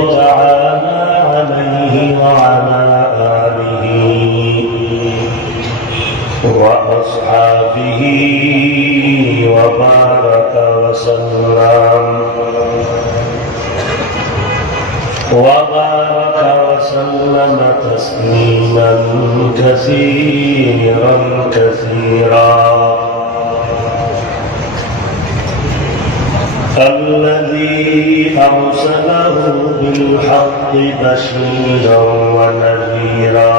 تعالى عليه وعلى آله وأصحابه وبارك وسلم تسليما كثيرا الذي أرسله بالحق بشيرا ونذيرا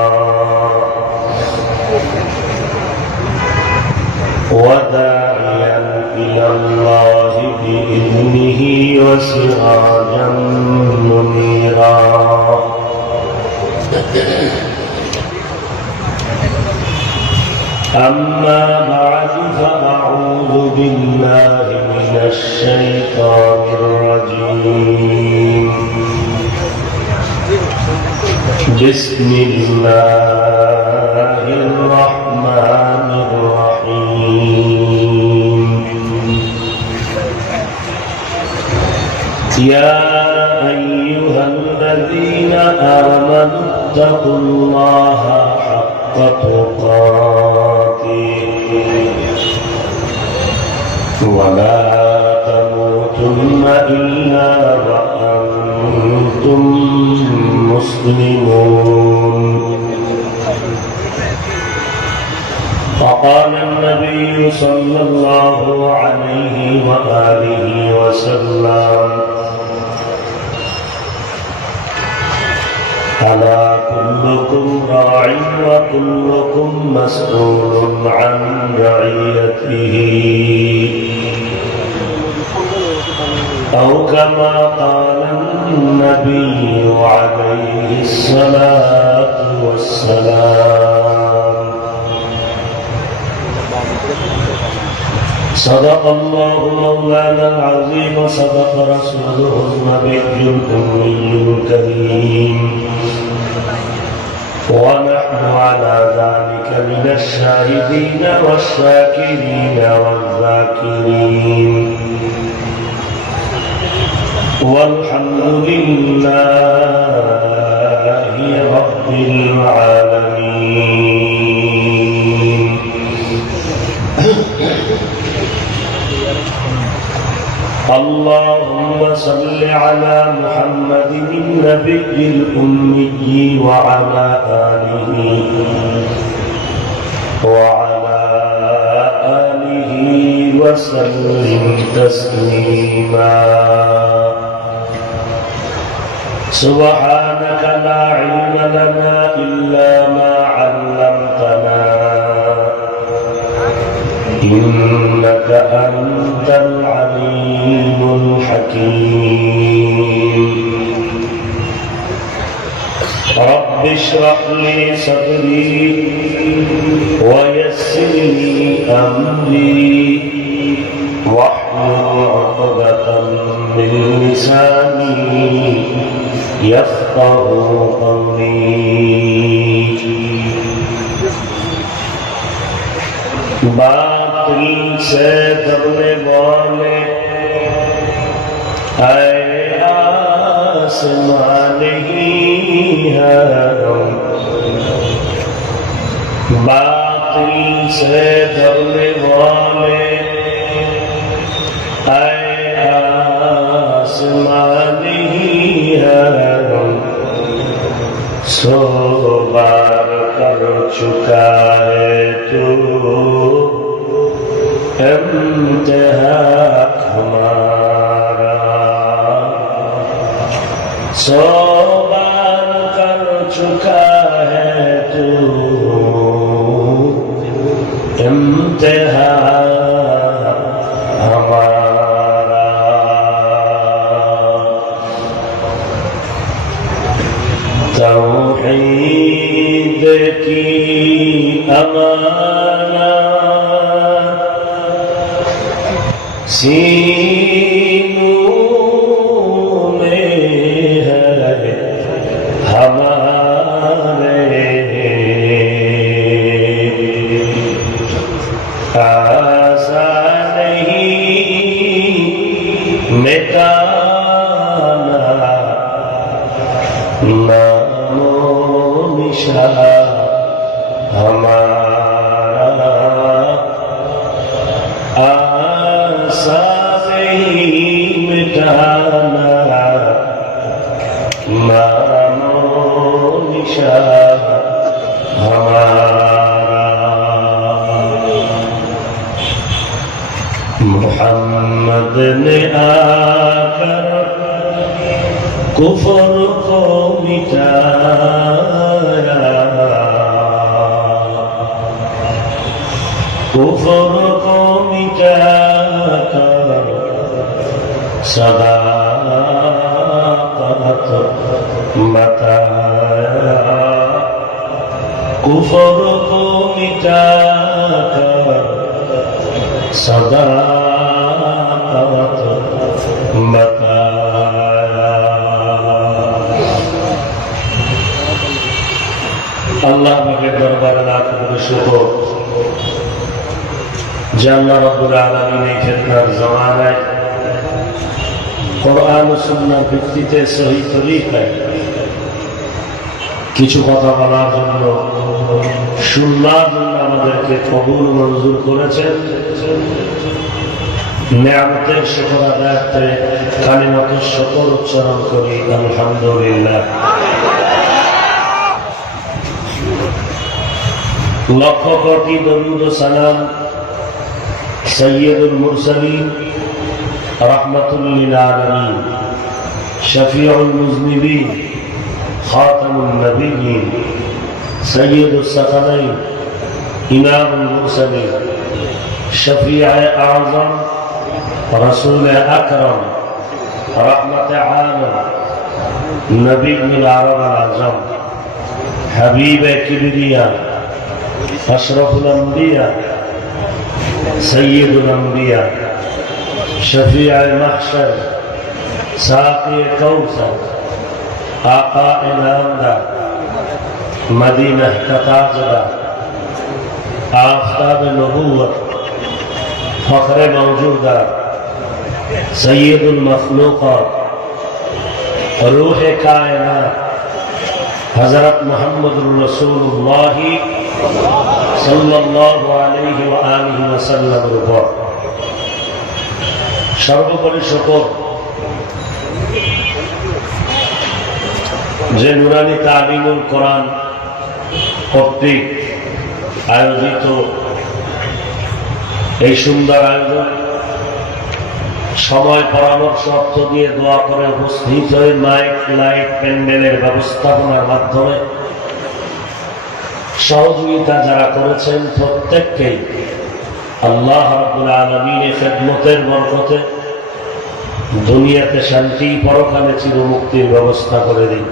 وداعيا إلى الله بإذنه وسراجا منيرا أما بعد فأعوذ بالله من الشيطان الرجيم بسم الله الرحمن الرحيم يا أيها الذين آمنوا اتقوا الله حق تقاته ولا تموتن إلا وأنتم مسلمون. وقال النبي صلى الله عليه وآله وسلم ألا كلكم راع وكلكم مسؤول عن رعيته أو كما قال النبي عليه الصلاة والسلام. صدق الله مولانا العظيم وصدق رسوله النبي الأمي الكريم ونحن على ذلك من الشاهدين والشاكرين والذاكرين والحمد لله رب العالمين. اللهم صل على محمد النبي الأمي وعلى آله وسلم تسليما. سبحانك لا علم لنا إلا ما علمتنا إنك أنت العليم الحكيم. رب اشرح لي صدري ويسر لي أمري واحلل عقدة من لساني يفقه قولي. باطل سے دبنے والے اے آسمان نہیں ہے، باطل سے دبنے والے اے آسمان نہیں ہے، سو بار کر چکا ہے تو امتحا ہمارا، سو بار کر چکا ہے تو امتحا ہمارا. توحید کی امانت سینوں میں ہے ہمارے، آسان نہیں مٹانا नामो निशान हमारा आशा नहीं मिटाना, नामो निशान हमारा। मोहम्मद ने आकर कुफर को मिटाया, कुफर को मिटाकर सदाकत बताया, कुफर को मिटाकर सदाकत बताया। अल्लाह के दरबार लाख शुक्र যে আল্লাহ রাব্বুল আলামিন এই ফিতনার জামানায় কোরআন ও সুন্নাহর ভিত্তিতে সহি তরিকায় কিছু কথা বলার জন্য শোনার জন্য আমাদেরকে কবুল মঞ্জুর করেছেন। নেয়ামতের শুকর আদায়াতে কালিমাতুশ শুকর উচ্চারণ করি আলহামদুলিল্লাহ। লক্ষ কোটি দরুদ ও সালাম সৈয়দুল মুরসালিন রাহমাতুল লিল আলামিন শফিউল মুজনিবিন খাতামুন নবিয়্যিন সৈয়দুস সাকালাইন ইমামুল মুরসালিন শফিয়ে আযম রাসূল আকরাম রহমত আলম নবিয়্যুল আরব আল আযম হাবিবে কিবরিয়া अशरफुल अंबिया सय्यदुल अंबिया शफीअ महशर साक़ी कौसर आका नामदार मदीना का ताजदार आफ़ताब नबुव्वत फ़ख्र मौजूदा सय्यदुल मखलूक़ात रूह कायनात हज़रत मुहम्मदुर रसूलुल्लाह সাল্লাল্লাহু আলাইহি ওয়া আলিহি ওয়াসাল্লামের উপর সর্বোপরি শুকর যে নুরানি তালিমুল কোরআন কর্তৃক আয়োজিত এই সুন্দর আয়োজন সময় পরামর্শ অর্থ দিয়ে দোয়া করে উপস্থিত হয়ে মাইক লাইট প্যান্ডেলের ব্যবস্থাপনার মাধ্যমে সহযোগিতা যারা করেছেন প্রত্যেককেই আল্লাহ রাব্বুল আলামিনের খেদমতের বরকতে দুনিয়াতে শান্তি, পরকালে চিরমুক্তির ব্যবস্থা করে দিন।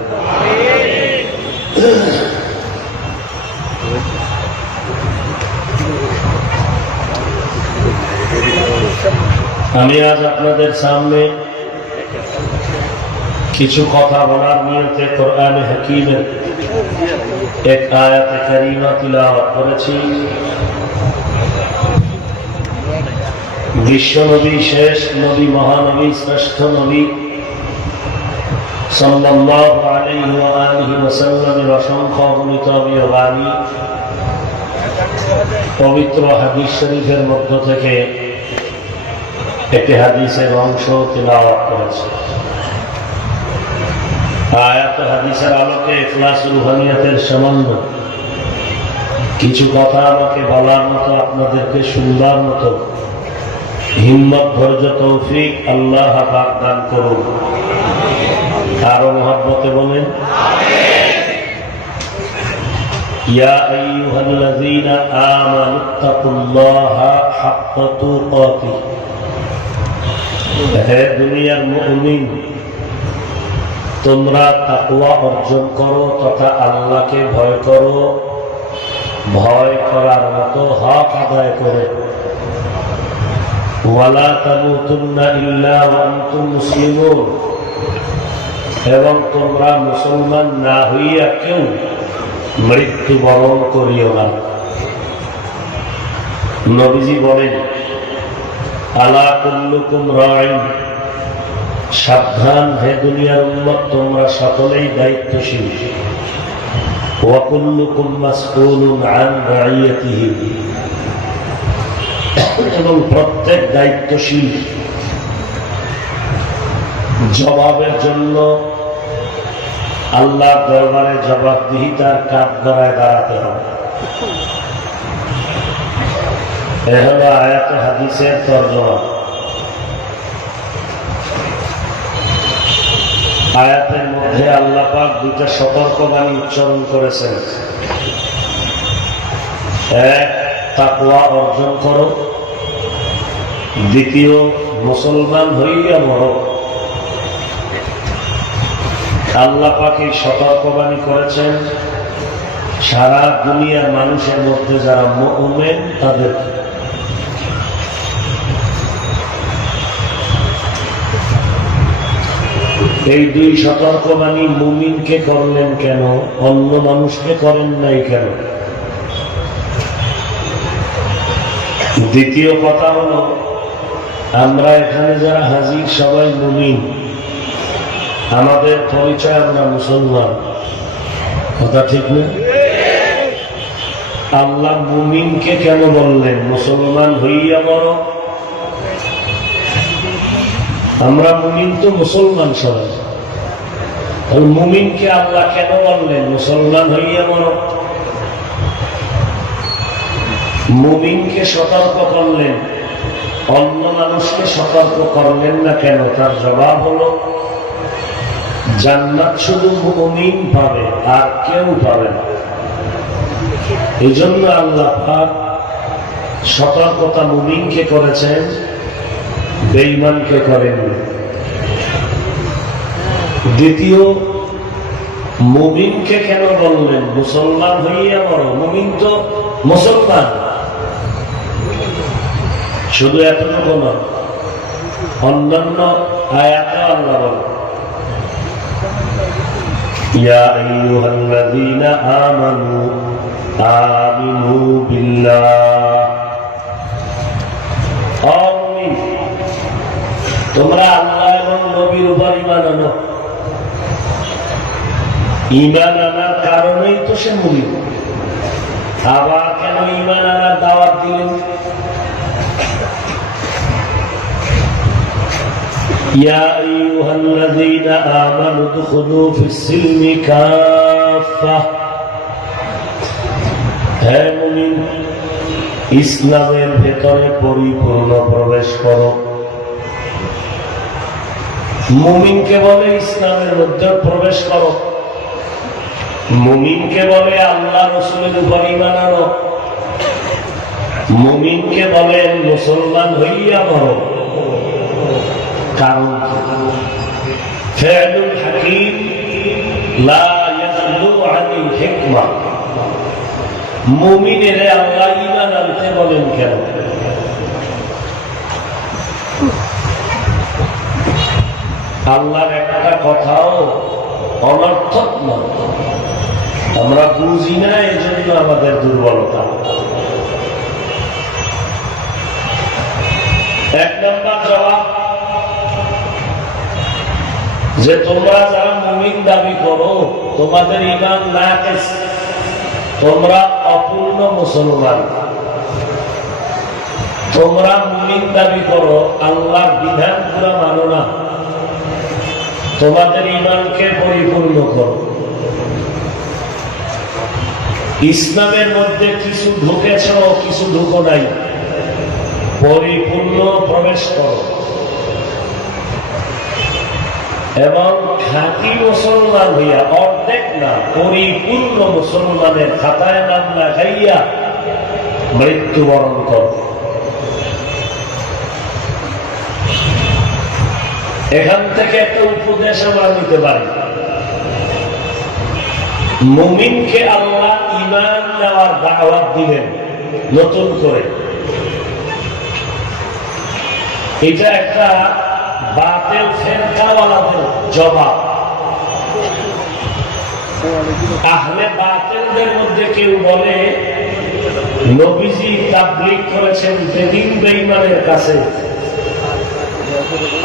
আমি আজ আপনাদের সামনে কিছু কথা বলার নিয়তে কোরআনে হাকিমের এক আয়াতে কারিমা তিলাওয়াত করেছি। বিশ্ব নবী, শেষ নবী, মহানবী, শ্রেষ্ঠ নবী সাল্লাল্লাহু আলাইহি ওয়া আলিহি ওয়াসাল্লামের অসংখ্য অগণিত বাণী পবিত্র হাদিস শরীফের মধ্য থেকে একটি হাদিসের অংশ তিলাওয়াত করেছি। আয়াত হাদিসের আলোকে ইখলাস রুহানিয়াতের সামান্য কিছু কথা আমাকে বলার মতো, আপনাদেরকে শুনবার মতো হিম্মত, ধৈর্য, তৌফিক আল্লাহ পাক দান করুন। আরো মহব্বতে বলেন ইয়া আইয়ুহাল্লাযীনা আমানুত্তাকুল্লাহা হাক্কা তুকাতিহ। হে দুনিয়ার মুমিন, তোমরা তাকওয়া অর্জন করো তথা আল্লাহকে ভয় করো, ভয় করার মতো হক আদায় করে। ওয়ালা তামুতুন্না ইল্লা ওয়া আনতুম মুসলিমুন, এবং তোমরা মুসলমান না হইয়া কেউ মৃত্যুবরণ করিও না। নবীজি বলেন আলা কুল্লুকুম রাঈন, সাবধান হে দুনিয়ার উম্মত, তোমরা সকলেই দায়িত্বশীল। ওয়া কুল্লুকুম মাসউলুন আন রাইয়াতিহি, এবং প্রত্যেক দায়িত্বশীল জবাবের জন্য আল্লাহর দরবারে জবাবদিহিতার কাঠগড়ায় দাঁড়াতে হবে। এ হলো আয়াতে হাদিসের তরজমা। আয়াতের মধ্যে আল্লাহ পাক দুইটা সতর্কবাণী উচ্চারণ করেছেন। এক, তাকওয়া অর্জন করো। দ্বিতীয়, মুসলমান হইয়া মরো। আল্লাহ পাক এই সতর্কবাণী করেছেন সারা দুনিয়ার মানুষের মধ্যে যারা মুমিন তাদের। এই দুই সতর্কবাণী মুমিনকে করলেন কেন, অন্য মানুষকে করেন নাই কেন? দ্বিতীয় কথা হলো, আমরা এখানে যারা হাজির সবাই মুমিন, আমাদের পরিচয় আমরা মুসলমান, কথা ঠিক না? আল্লাহ মুমিনকে কেন বললেন মুসলমান হইয়া মরো? আমরা মুমিন তো মুসলমান সবাই, মুমিনকে আল্লাহ কেন বললেন মুসলমান হইয়া মরো? মুমিনকে সতর্ক করলেন, অন্য মানুষকে সতর্ক করলেন না কেন? তার জবাব হলো, জান্নাত শুধু মুমিন পাবে, আর কেউ পাবে না। এই জন্য আল্লাহ পাক সতর্কতা মুমিনকে করেছেন, বেঈমানকে করেন। দ্বিতীয়, মুমিনকে কেন বললেন মুসলমান হইয়া মরো? মুমিন তো মুসলমান, শুধু এতটুকু নয়, অন্যান্য আয়াতে আল্লাহ বলেন, ইয়া আইয়ুহাল্লাযীনা আমানু আমিনু বিল্লাহ। তোমরা আল্লাহ এবং নবীর উপর ঈমান আনো। ঈমান আনার কারণেই তো সে মুমিন। আবার কেন ঈমান আনার দাওয়াত দিলেন? ইয়া আইয়ুহাল্লাযীনা আমানু দুখুলু ফিস-সিলমি কাফা। হে মুমিন, ইসলামের ভেতরে পরিপূর্ণ প্রবেশ করো। মুমিনকে বলে ইসলামের মধ্যে প্রবেশ করো, মুমিনকে বলে আল্লাহ রাসূলের উপর ঈমান আনো, মুমিনকে বলে মুসলমান হইয়া মরো। কারণ ফি'লুল হাকীম লা ইয়াখলু আনিল হিকমা। মুমিনের আল্লাহ ঈমান আনতে বলেন কেন? আল্লাহর একটা কথাও অনর্থক নয়, আমরা বুঝি না, এই জন্য আমাদের দুর্বলতা। এক নম্বর জবাব, যে তোমরা যারা মুমিন দাবি করো, তোমাদের ঈমান নাকিস, তোমরা অপূর্ণ মুসলমান। তোমরা মুমিন দাবি করো, আল্লাহর বিধান পুরা মানো না, তোমাদের ঈমানকে পরিপূর্ণ করো। ইসলামের মধ্যে কিছু ঢুকেছ, কিছু ঢুকো নাই, পরিপূর্ণ প্রবেশ করো। এবং খাঁটি মুসলমান হইয়া, অর্ধেক না, পরিপূর্ণ মুসলমানের খাতায় নাম লাগাইয়া মৃত্যুবরণ করো। এখান থেকে একটা উপদেশ আমরা নিতে পারি, মুমিনকে আল্লাহ ঈমান নেওয়ার দাওয়াত দিবেন নতুন করে। এটা একটা বাতিল ফিরকাওয়ালাদের জবাব। আহলে বাতিলদের মধ্যে কেউ বলে নবীজি তাবলীগ করেছেন বেদিন বেঈমানের কাছে,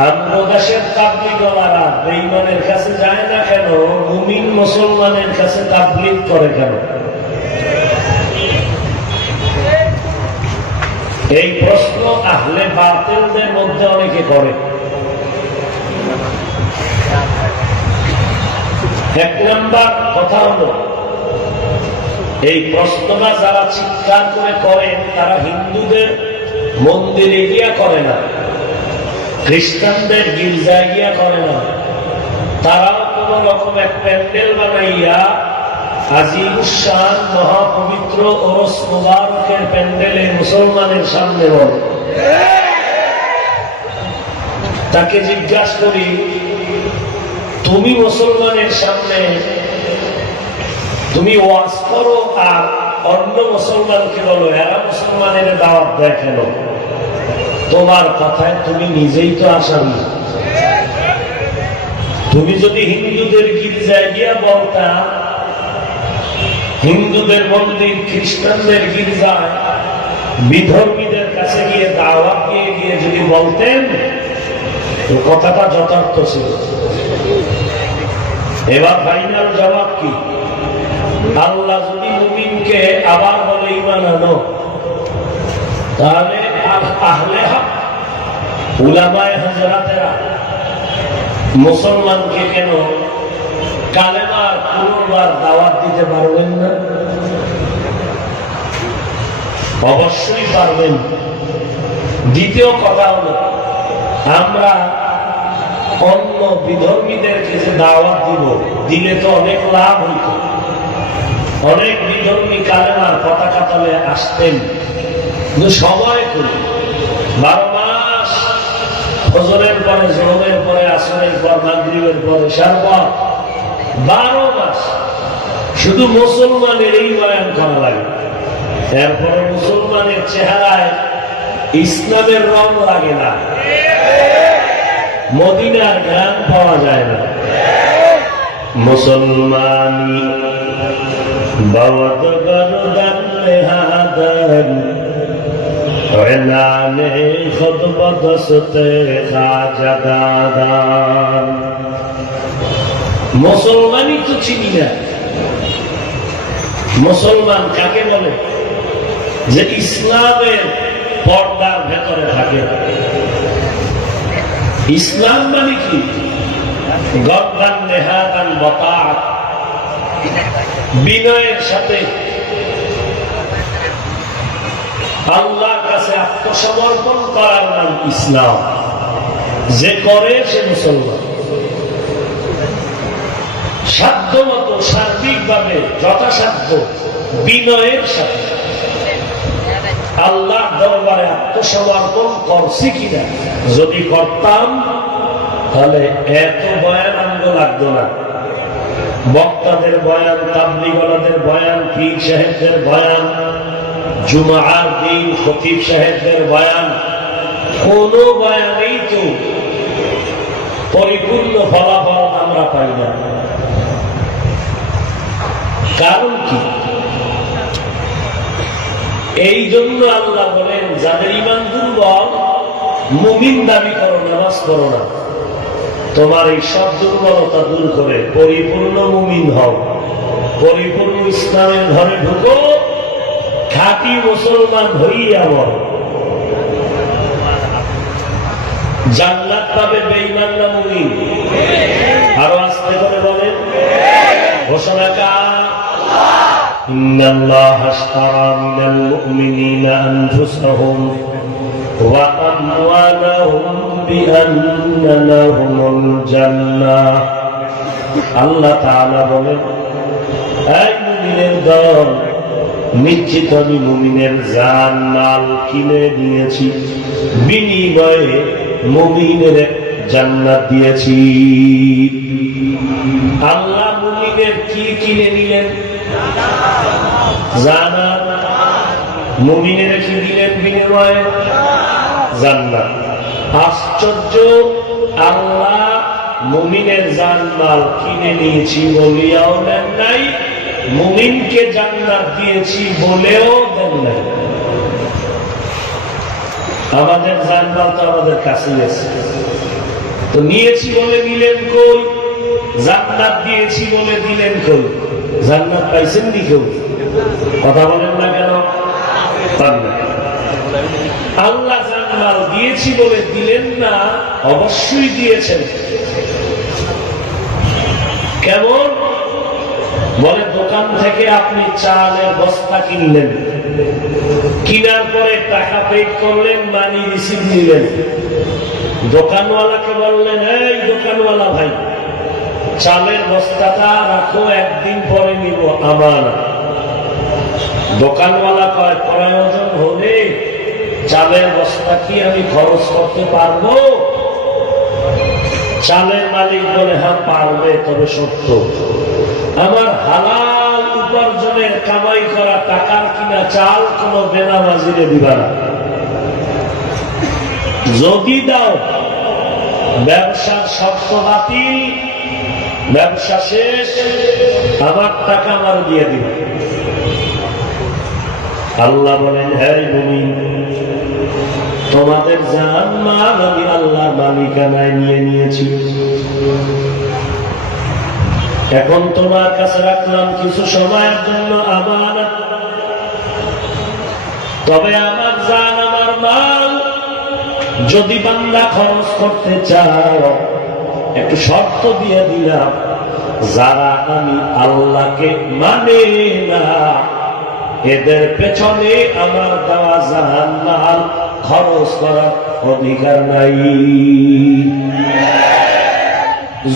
আত্মদাসের তাবলীগওয়ালারা বেঈমানের কাছে যায় না কেন, মুমিন মুসলমানের কাছে তাবলীগ করে কেন? এই প্রশ্ন আহলে বাতিলদের মধ্যে অনেকে করে। এক নাম্বার কথা হলো, এই প্রশ্নটা যারা চিৎকার করে করেন তারা হিন্দুদের মন্দিরে গিয়া করে না, খ্রিস্টানদের গির্জায় গিয়া করে না, তারাও কোন রকম এক প্যান্ডেল বানাইয়া আজিমুশান মহাপবিত্র ওরস মুবারকের প্যান্ডেলে মুসলমানের সামনে বলে। তাকে জিজ্ঞাসা করি, তুমি মুসলমানের সামনে তুমি ওয়াজ করো আর অন্য মুসলমানকে বলো এরা মুসলমানের দাওয়াত দেয় কেন? তোমার কথায় তুমি নিজেই তো আসামি। তুমি যদি হিন্দুদের গির্জায় গিয়া বলতা, হিন্দুদের মন্দির খ্রিস্টানদের গির্জায় বিধর্মীদের কাছে গিয়ে দাওয়াত দিয়ে গিয়ে যদি বলতেন, তো কথাটা যথার্থ ছিল। এবার ফাইনাল জবাব কি? আল্লাহ যদি মুমিনকে আবার বলে ঈমান আনো, তাহলে আহলে হক উলামায়ে হাজরাতেরা মুসলমানকে কেন কালেমার পুনর্বার দাওয়াত দিতে পারবেন না? অবশ্যই পারবেন। দ্বিতীয় কথা হলো, আমরা অন্য বিধর্মীদেরকে যে দাওয়াত দিব, দিলে তো অনেক লাভ হইত। অনেক বিধর্মী কালেমার পতাকা তলে আসতেন, কিন্তু সময় করি 12 মাস, ফজরের পরে, জোহরের পরে, আসরের পর, মাগরিবের পরে, সারপর 12 মাস শুধু মুসলমানের এই বয়ান করা লাগে। এরপরে মুসলমানের চেহারায় ইসলামের রং লাগে না, মদিনার গান পাওয়া যায় না। মুসলমানি বাওয়াত গরদান লেহাদান এলানে খুতবা দস্তে খাজা দাদান। মুসলমানই তো চিনি না। মুসলমান কাকে বলে? যে ইসলামের পর্দার ভেতরে থাকে। ইসলাম মানে কি? গর্দান নেহাদান বতাত, বিনয়ের সাথে আল্লাহর কাছে আত্মসমর্পণ করার নাম ইসলাম। যে করে সে মুসলমান। সাধ্যমতো সার্বিকভাবে যথাসাধ্য বিনয়ের সাথে আল্লাহ দরবারে আত্মসমর্পণ করছি কিনা, যদি করতাম তাহলে এত বয়ান আনন্দ লাগতো না। বক্তাদের বয়ান, তাবলীগওয়ালাদের বয়ান, পীর সাহেবদের বয়ান, জুমার দিন খতিব সাহেবদের বয়ান, কোন বয়ানেই তো পরিপূর্ণ ফলাফল আমরা পাই না। কারণ কি? এই জন্য আল্লাহ বলেন, যাদের ঈমান দুর্বল, মুমিন দাবি করো, নামাজ করো না, তোমার এই সব দুর্বলতা দূর করে পরিপূর্ণ মুমিন হও, পরিপূর্ণ ইসলামের ঘরে ঢুকো, খাঁটি মুসলমান হইয়া বল। জান্নাত পাবে বেঈমান না মুমিন? আরো আস্তে করে বলেন, ঘোষণা কার? ইন্নাল্লাহা আশতারা মিনাল মুমিনিনা আনফুসাহুম ওয়া আমওয়ালাহুম বিআন্না লাহুমুল জান্নাহ। আল্লাহ তাআলা বলেন, এই মুমিনের দল, নিশ্চিত আমি মুমিনের জান মাল কিনে নিয়েছি, বিনিময়ে মুমিনের জান্নাত দিয়েছি। আল্লাহ মুমিনের কি কিনে নিলেন? জান্নাত। মুমিনের কি দিলেন বিনিময়ে? জান্নাত। আশ্চর্য, আল্লাহ মুমিনের জান মাল কিনে নিয়েছি বলিয়াও দেন নাই, মুমিনকে জান্নাত দিয়েছি বলেও দেন নাই। আমাদের জানমাল তো আমাদের কাছেই আছে, তো নিয়েছি বলে নিলেন কই? জান্নাত দিয়েছি বলে দিলেন কই? জান্নাত পাইছেন নি কেউ? কথা বলেন না কেন? আল্লাহ জান্নাত দিয়েছি বলে দিলেন না? অবশ্যই দিয়েছেন। কেমন? বলে দোকান থেকে আপনি চালের বস্তা কিনলেন, কিনার পরে টাকা পে করলেন, মানি রিসিভ নিলেন, দোকানওয়ালাকে বললেন, এই দোকানওয়ালা ভাই, চালের বস্তাটা রাখো, একদিন পরে নিব, আমার। দোকানওয়ালা কয়, প্রয়োজন হলে চালের বস্তা কি আমি খরচ করতে পারবো? চালের মালিক বলে, হ্যাঁ পারবে, তবে সত্য আমার হালাল উপার্জনের কামাই করা টাকার কিনা চাল কোন বেনামাজিরে দিবা না। যদি দাও ব্যবসার শর্ত বাতিল, ব্যবসা শেষ, আমার টাকা আমার দিয়ে দিবে। আল্লাহ বলেন, হ্যাঁ মুমিন, তোমাদের জান মাল আমি আল্লাহর মালিকানায় নিয়ে নিয়েছি, এখন তোমার কাছে রাখলাম কিছু সময়ের জন্য আমানত। তবে আমার জান আমার মাল যদি বান্দা খরচ করতে চাও, একটু শর্ত দিয়ে দিলাম, যারা আমি আল্লাহকে মানে না এদের পেছনে আমার দেওয়া জান মাল খরচ করার অধিকার নাই।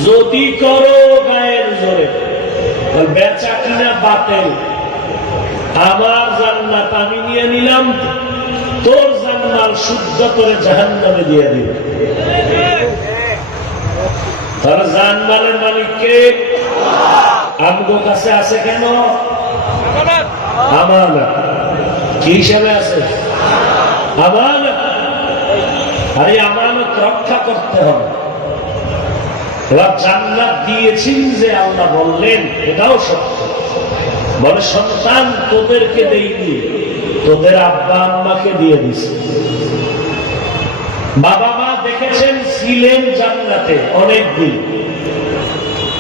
যদি করো গায়ের জোরে, বেচা কিনা বাতিল, আমার জান্নাত আমি নিয়ে নিলাম, তোর জান্নাত শুদ্ধ করে জাহান্নামে দিয়ে দিবে। তার জান্নাতের মালিক কে? আমগো কাছে আছে কেন? আমানত। কি হিসাবে আছে? আমানত। আর এই আমানত রক্ষা করতে হবে। এবার জান্নাত দিয়েছেন যে আল্লাহ বললেন, এটাও সত্য। বলে সন্তান তোদেরকে দেইনি, তোদের আব্বা আম্মাকে দিয়ে দিছে। বাবা মা দেখেছেন ছিলেন জান্নাতে অনেকদিন,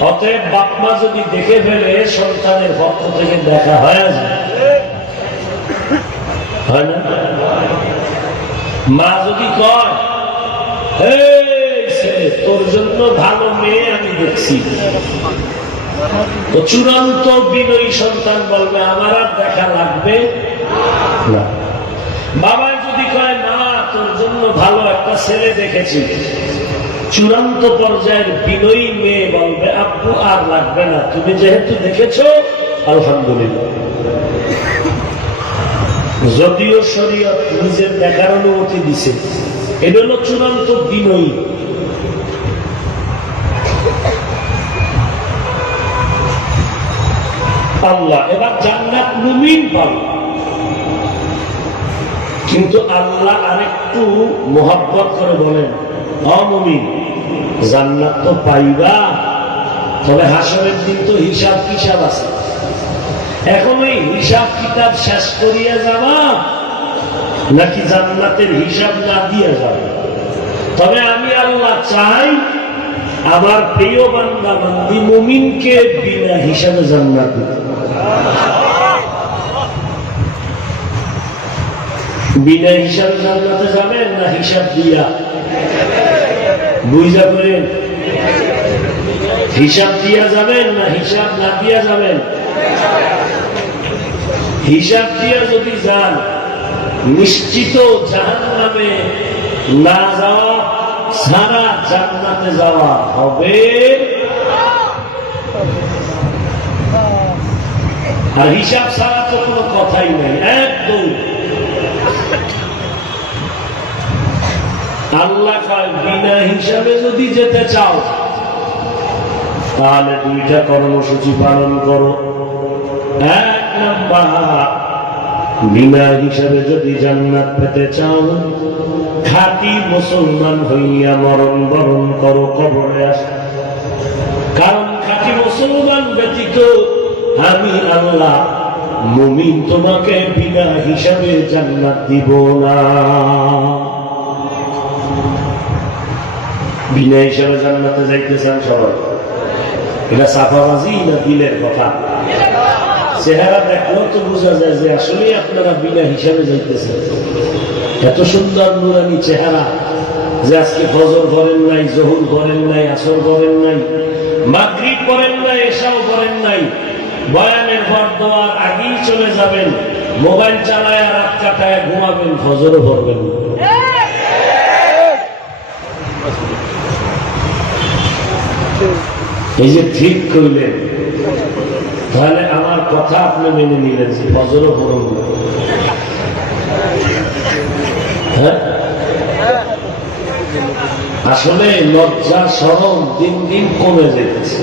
অতএব বাপ মা যদি দেখে ফেলে সন্তানের পক্ষ থেকে দেখা হয়ে যায়, হয় না? মা যদি কয়, তোর জন্য ভালো মেয়ে আমি দেখছি, তো চূড়ান্ত বিনয়ী সন্তান বলবে, আমার আর দেখা লাগবে না। বাবা যদি কয়, না তোর জন্য ভালো একটা ছেলে দেখেছি, চূড়ান্ত পর্যায়ের বিনয়ী মেয়ে বলবে, আব্বু আর লাগবে না, তুমি যেহেতু দেখেছো আলহামদুলিল্লাহ। যদিও শরীয়ত নিজের দেখার অনুমতি দিছে, এটা হলো চূড়ান্ত বিনয়ী। আল্লাহ এবার জান্নাত মুমিন পাবে, কিন্তু আল্লাহ আরেকটু মোহাব্বত করে বলেন, অমুমিন জান্নাত তো পাইবা, তবে হাসরের দিন তো হিসাব কিতাব আছে, এখন ওই হিসাব কিতাব শেষ করিয়া যাবা নাকি জান্নাতের হিসাব না দিয়ে যাবে? তবে আমি আল্লাহ চাই আমার প্রিয় বান্দা বান্দি মুমিনকে বিনা হিসাবে জান্নাত দিতে। বিনা হিসাবে জান্নাতে যাবেন না হিসাব দিয়া? বুঝা করেন, হিসাব দিয়া যাবেন না হিসাব না দিয়া যাবেন? হিসাব দিয়া যদি যান, নিশ্চিত জাহান্নামে না যাওয়া সারা জান্নাতে যাওয়া হবে। আর হিসাব ছাড়া তো কোনো কথাই নেই, একদম। আল্লাহ কয়, বিনা হিসাবে যদি যেতে চাও তাহলে দুইটা কর্মসূচি পালন করো। এক নাম্বার, বিনা হিসাবে যদি জান্নাত পেতে চাও, খাঁটি মুসলমান হইয়া মরণ বরণ করো, কবরে আসো। কারণ খাঁটি মুসলমান ব্যতীত আমি আল্লাহ মুমিন তোমাকে বিনা হিসাবে জান্নাত দিব না। বিনা হিসাবে জান্নাতে যাইতে চান সবাই? এটা সাফাবাজি না দিলের কথা? চেহারা দেখলেও তো বোঝা যায় যে আসলে আপনারা বিনা হিসাবে যাইতেছেন। এত সুন্দর নুরানি চেহারা যে আজকে ফজর করেন নাই, জহুর করেন নাই, আসর করেন নাই, মাগরিব করেন নাই, এশাও করেন নাই, বয়ানের পর দোয়ার আগেই চলে যাবেন, মোবাইল চালায় রাত কাটায় ঘুমাবেন, ফজরও পড়বেন। এই যে ঠিক করলেন, তাহলে আমার কথা আপনি মেনে নিলেন যে ফজরও পড়ব। হ্যাঁ, আসলে লজ্জা শরম দিন দিন কমে যেতেছে।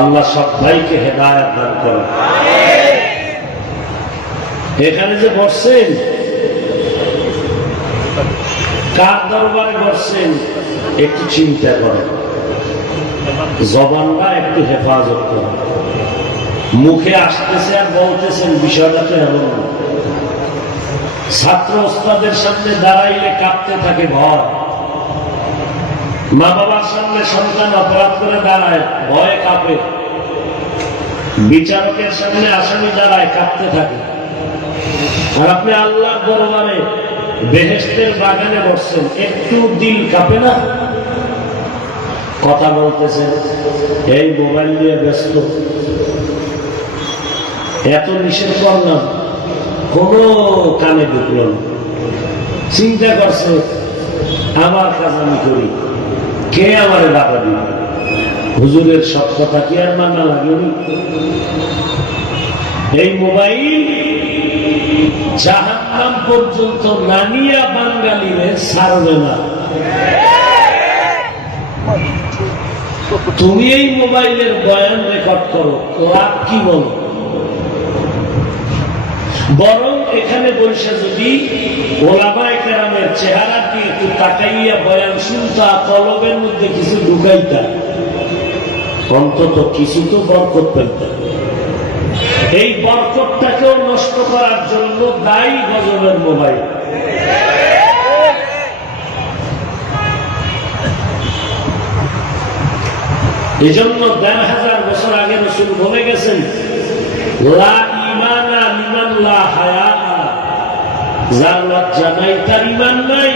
আল্লাহ সব ভাইকে হেদায়েত দান করেন। এখানে যে বসছেন, কার দরবারে বসছেন একটু চিন্তা করেন, জবানটা একটু হেফাজত করেন। মুখে আসতেছে আর বলতেছেন, বিষয়টা তো এমন না। ছাত্র ওস্তাদের সামনে দাঁড়াইলে কাঁপতে থাকে ভয়, মা বাবার সামনে সন্তান অপরাধ করে দাঁড়ায় ভয়ে কাঁপে, বিচারকের সামনে আসামি দাঁড়ায় কাঁপতে থাকে। আর আপনি আল্লাহর দরবারে বেহেশতের বাগানে বসছেন, একটু দিল কাঁপে না? কথা বলতেছেন, এই মোবাইল নিয়ে ব্যস্ত, এত নিষেধ করলাম, কোনো কানে ঢুকল না। চিন্তা করছে আমার কাজ আমি করি, কে আমারে বাধা দিবে? হুজুরের সব কথা কি আর মানা লাগেনি? এই মোবাইল জাহান্নাম পর্যন্ত নানিয়া বাঙালিরে ছাড়বে না। তুমি এই মোবাইলের বয়ান রেকর্ড করো, লাভ কি বলো? বরং এখানে বসে যদি ওলামায়ে কেরামের চেহারা দিয়ে একটু তাকাইয়া বয়ান শুনতা, কলবের মধ্যে কিছু ঢুকাইতা, অন্তত কিছু তো বরকত পাইতা। এই বরকতটাকেও নষ্ট করার জন্য দায়ী গজবের মোবাইল। এই জন্য ১,৫০০ বছর আগে রাসূল বলে গেছেন, লা ঈমানা লিমান লা হায়া, যার লজ্জা নাই তার ঈমান নাই।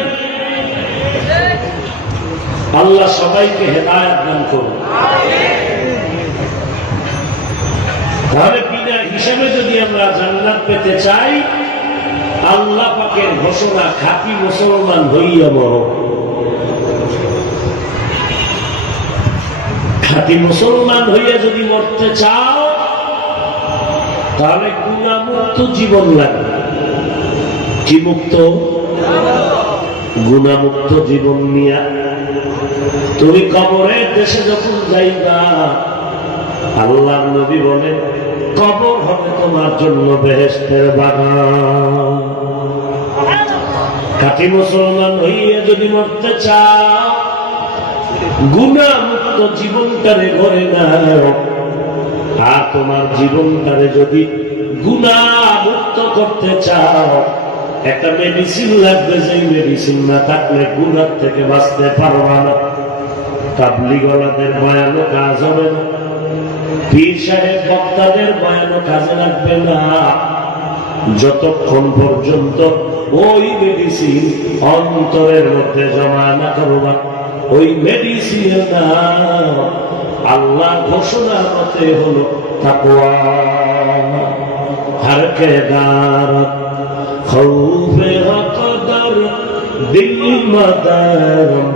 আল্লাহ সবাইকে হেদায়েত দান করুন। তাহলে বিনা হিসাবে যদি আমরা জান্নাত পেতে চাই, আল্লাহ পাকের ঘোষণা, খাঁটি মুসলমান হইয়া মরো। খাঁটি মুসলমান হইয়া যদি মরতে চাও, তাহলে গুনাহমুক্ত জীবন লাগবে। কি মুক্ত? গুনাহমুক্ত জীবন নিয়া তুমি কবরের দেশে যখন যাইবা, আল্লাহর নবী বলেন, কবর হবে তোমার জন্য বেহেশতের বাগান। খাঁটি মুসলমান হইয়া যদি মরতে চাও, গুনাহমুক্ত জীবনটারে গড়ে নাও। আর তোমার জীবনটারে যদি গুনাহমুক্ত করতে চাও, একটা মেডিসিন লাগবে, সেই মেডিসিন না থাকলে গুনাহ থেকে বাঁচতে পারবা না। তাবলীগওয়ালাদের বয়ানও কাজ হবে না, পীর সাহেব বক্তাদের বয়ানও কাজে লাগবে না, যতক্ষণ পর্যন্ত ওই মেডিসিন অন্তরের মধ্যে জমা না করবা। ওই মেডিসিনের নাম আল্লাহ ঘোষণার মতে হলো তাকওয়া। हर के दारत खौफे कदर दिल मदरम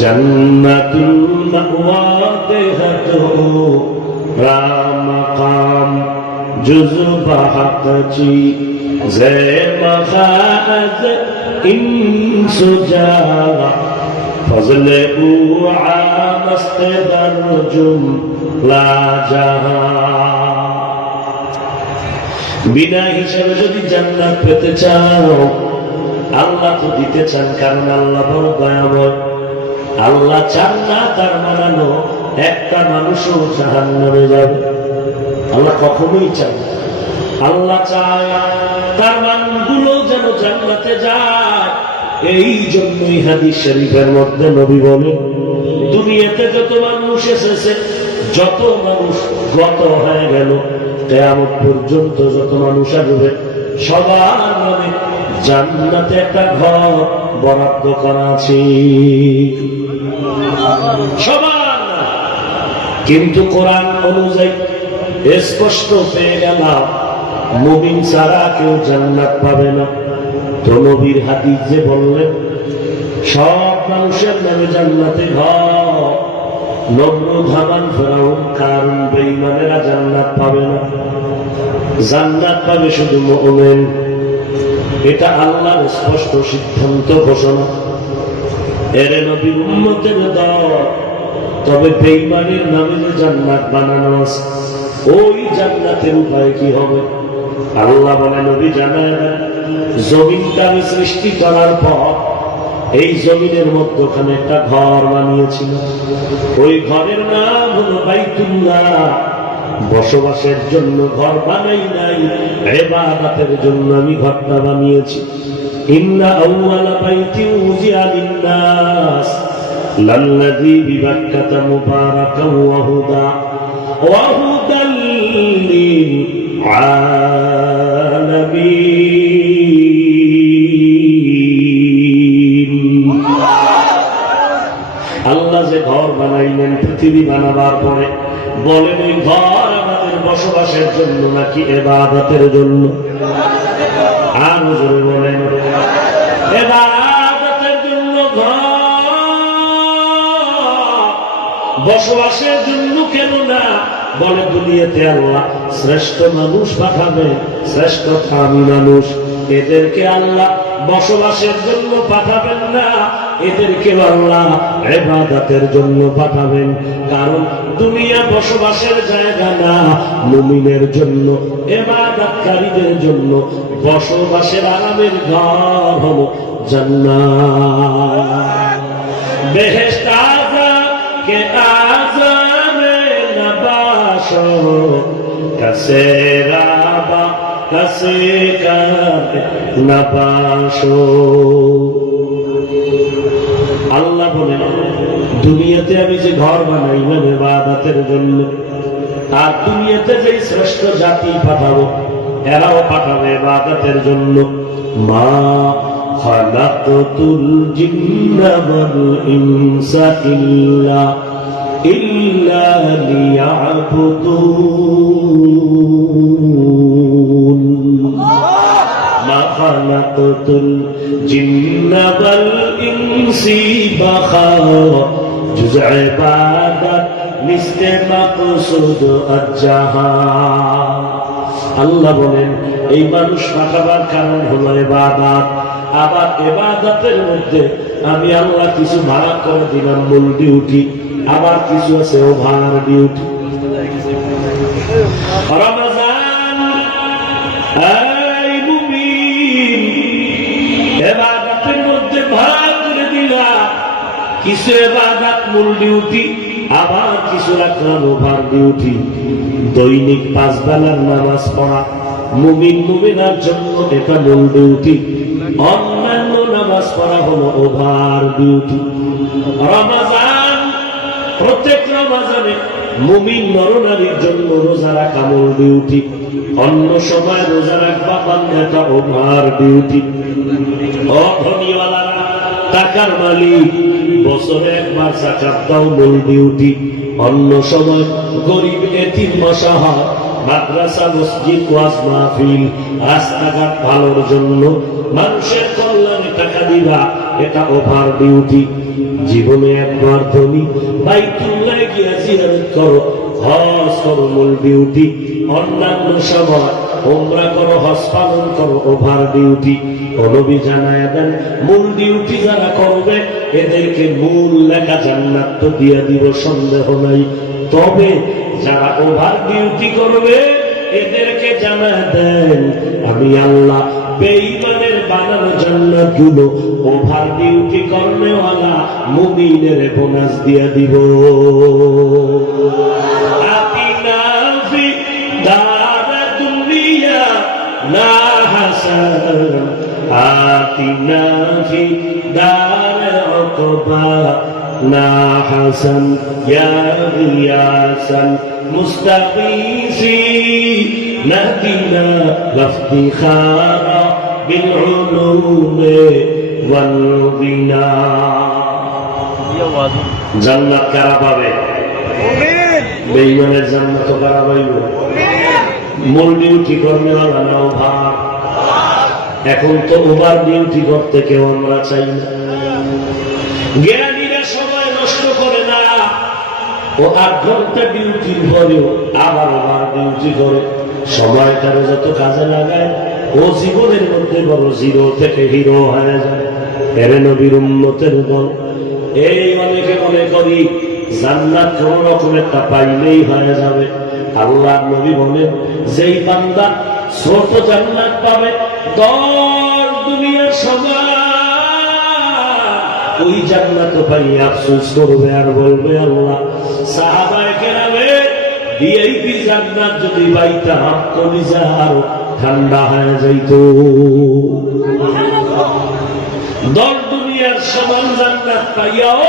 जन्नतुल मअवा देहत हो राम मकाम जुज़ बहक़ची ज़े मखाज़ इंसुजा फज़ले उआ मस्त दरजुम ला जहां। বিনা হিসাবে যদি জান্নাত পেতে চাও, আল্লাহ তো দিতে চান, কারণ আল্লাহ বড় দয়াময়। আল্লাহ চান না তার মানানো একটা মানুষও জাহান্নামে যাবে, আল্লাহ কখনোই চান না। আল্লাহ চায় তার মানগুলো যেন জান্নাতে যায়। এই জন্যই হাদিস শরীফের মধ্যে নবী বলেন, দুনিয়াতে যত মানুষ এসেছে, যত মানুষ গত হয়ে গেল, কিয়ামত পর্যন্ত যত মানুষ আসবে, সবার নামে জান্নাতে একটা ঘর বরাদ্দ করা আছে, সবার। কিন্তু কোরআন অনুযায়ী স্পষ্ট পেয়ে গেলাম মুমিন ছাড়া কেউ জান্নাত পাবে না। তো নবীর হাদিস যে বললেন সব মানুষের নামে জান্নাতে ঘর, নমরুদ, হামান, ফিরআউন, কারুন, বেঈমানেরা জান্নাত পাবে না, জান্নাত পাবে শুধু মুমিন। এটা আল্লাহর স্পষ্ট সিদ্ধান্ত ঘোষণা। এর নবীর উম্মতের দল। তবে বেঈমানের নামে যে জান্নাত বানানো আছে, ওই জান্নাতের উপায় কি হবে? আল্লাহ বলে, নবী জানায় না, জমিনটা আমি সৃষ্টি করার পর এই জমিনের মধ্যখানে একটা ঘর বানিয়েছিল। ওই ঘরের নাম হলো বাইতুল্লাহ। বসবাসের জন্য ঘর বানাই নাই, ইবাদতের জন্য আমি ঘরটা বানিয়েছি। ইন্না আউওয়ালা বাইতি উযিয়া লিন-নাস লাল্লাযী বিবাক্কাতা মুবারাকান ওয়া হুদাল লিল-আলামিন। আল্লাহ যে ঘর বানাইলেন পৃথিবী বানাবার পরে, বলেন ওই ঘর আমাদের বসবাসের জন্য নাকি ইবাদতের জন্য? আর জোরে বলেন, ইবাদতের জন্য ঘর, বসবাসের জন্য কেন না? বলে দুনিয়াতে আল্লাহ শ্রেষ্ঠ মানুষ পাঠাবে, শ্রেষ্ঠ দামি মানুষ, এদেরকে আল্লাহ বসবাসের জন্য পাঠাবেন না, এদেরকে আল্লাহ ইবাদতের জন্য পাঠাবেন। কারণ দুনিয়া বসবাসের জায়গা না, মুমিনের জন্য, ইবাদতকারীদের জন্য বসবাসের আরামের ঘর হলো জান্নাত। বেহেশত কে আযামে নবাশো কাসে রাবা কাসে কাবে নবাশো। আল্লাহ বলেন, দুনিয়াতে আমি যে ঘর বানাইলাম ইবাদতের জন্য, আর দুনিয়াতে যে শ্রেষ্ঠ জাতি পাঠাবো, এরাও পাঠাবে ইবাদতের জন্য। মা খালাকতুল জিন্না ওয়াল ইনসা ইল্লা লিয়াবুদুন। মা খালাকতুল জিন্না ওয়াল ইনসি বাখা জুজ ইবাদত মিসলে মাকসুদ আজ-জাহান। আল্লাহ বলেন, এই মানুষ পাঠাবার কারণ হলো ইবাদত। আবার ইবাদতের মধ্যে আমি আল্লাহ কিছু ভাগ করে দিলাম মূল ডিউটি, আবার কিছু আছে ওভার ডিউটি। রমজান, এই মুমিন, ইবাদতের মধ্যে ভাগ করে দিলাম, কিছু ইবাদত মূল ডিউটি, আবার কিছু রাখলাম ওভার ডিউটি। দৈনিক 5 বেলার নামাজ পড়া মুমিন মুমিনার জন্য এটা মূল ডিউটি, অন্যান্য নামাজ পড়া হলো ওভার ডিউটি। রমজান, প্রত্যেক রমজানে মুমিন নরনারীর জন্য রোজা রাখা মূল ডিউটি, অন্য সময় রোজা রাখবা বান্দা এটা ওভার ডিউটি। ধনীওয়ালারা, টাকার মালিক, বছরে একবার যাকাত দাও মূল ডিউটি, অন্য সময় গরিব এতিম মাসাহা, মাদ্রাসা, মসজিদ, ওয়াজ মাহফিল, রাস্তাঘাট ভালোর জন্য, মানুষের কল্যাণে টাকা দিবা, এটা ওভার ডিউটি। জীবনে একবার তুমি বাইতুল্লাহ গিয়া জিয়ারত করো, হজ করো মূল ডিউটি, অন্যান্য সময় উমরা করো, হজ পালন করো, ওভার ডিউটি। নবী জানায় দেন, মূল ডিউটি যারা করবে এদেরকে মূল লেখা জান্নাত তো দিয়ে দিব, সন্দেহ নাই। তবে যারা ওভার ডিউটি করবে এদেরকে জানায় দেন, আমি আল্লাহ বেঈমানের বানানো জান্নাতগুলো ওভার ডিউটি করনেওয়ালা মুমিনের বোনাস দিয়ে দিব। আতিনা ফি দারা দুনিয়া না হাসান, আতিনা ফি ربنا حسن يا غياثا مستغيثي نهدنا لافتخارا بالعلوم والغنى জান্নাত কারা পাবে? বেঈমানের জান্নাত কারা পাইবে? মূল ডিউটি কর্মীওয়ালা নাও ভাব। এখন তো ওভার ডিউটি করতে কেউ আমরা চাই না। জ্ঞানীরা সময় নষ্ট করে না, ও 8 ঘন্টা ডিউটির পরেও আবার ওভার ডিউটি করে। সময়টারে যত কাজে লাগায় ও জীবনের মধ্যে বড় জিরো থেকে হিরো হয়ে যায়। এর নবীর উম্মতের দল। এই অনেকে মনে করি জান্নাত কোন রকম একটা পাইলেই হয়ে যাবে। আল্লাহ নবী বলেন, যেই বান্দা ছোট জান্নাত পাবে 10 দুনিয়ার সমান, ওই জান্নাত পাই আফসোস করবে আর বলবে, আল্লাহ সাহাবায়ে কেরামের ভিআইপি জান্নাত যদি পাইতাম কলিজা আর ঠান্ডা হয়ে যাইত। 10 দুনিয়ার সমান জান্নাত পাইয়াও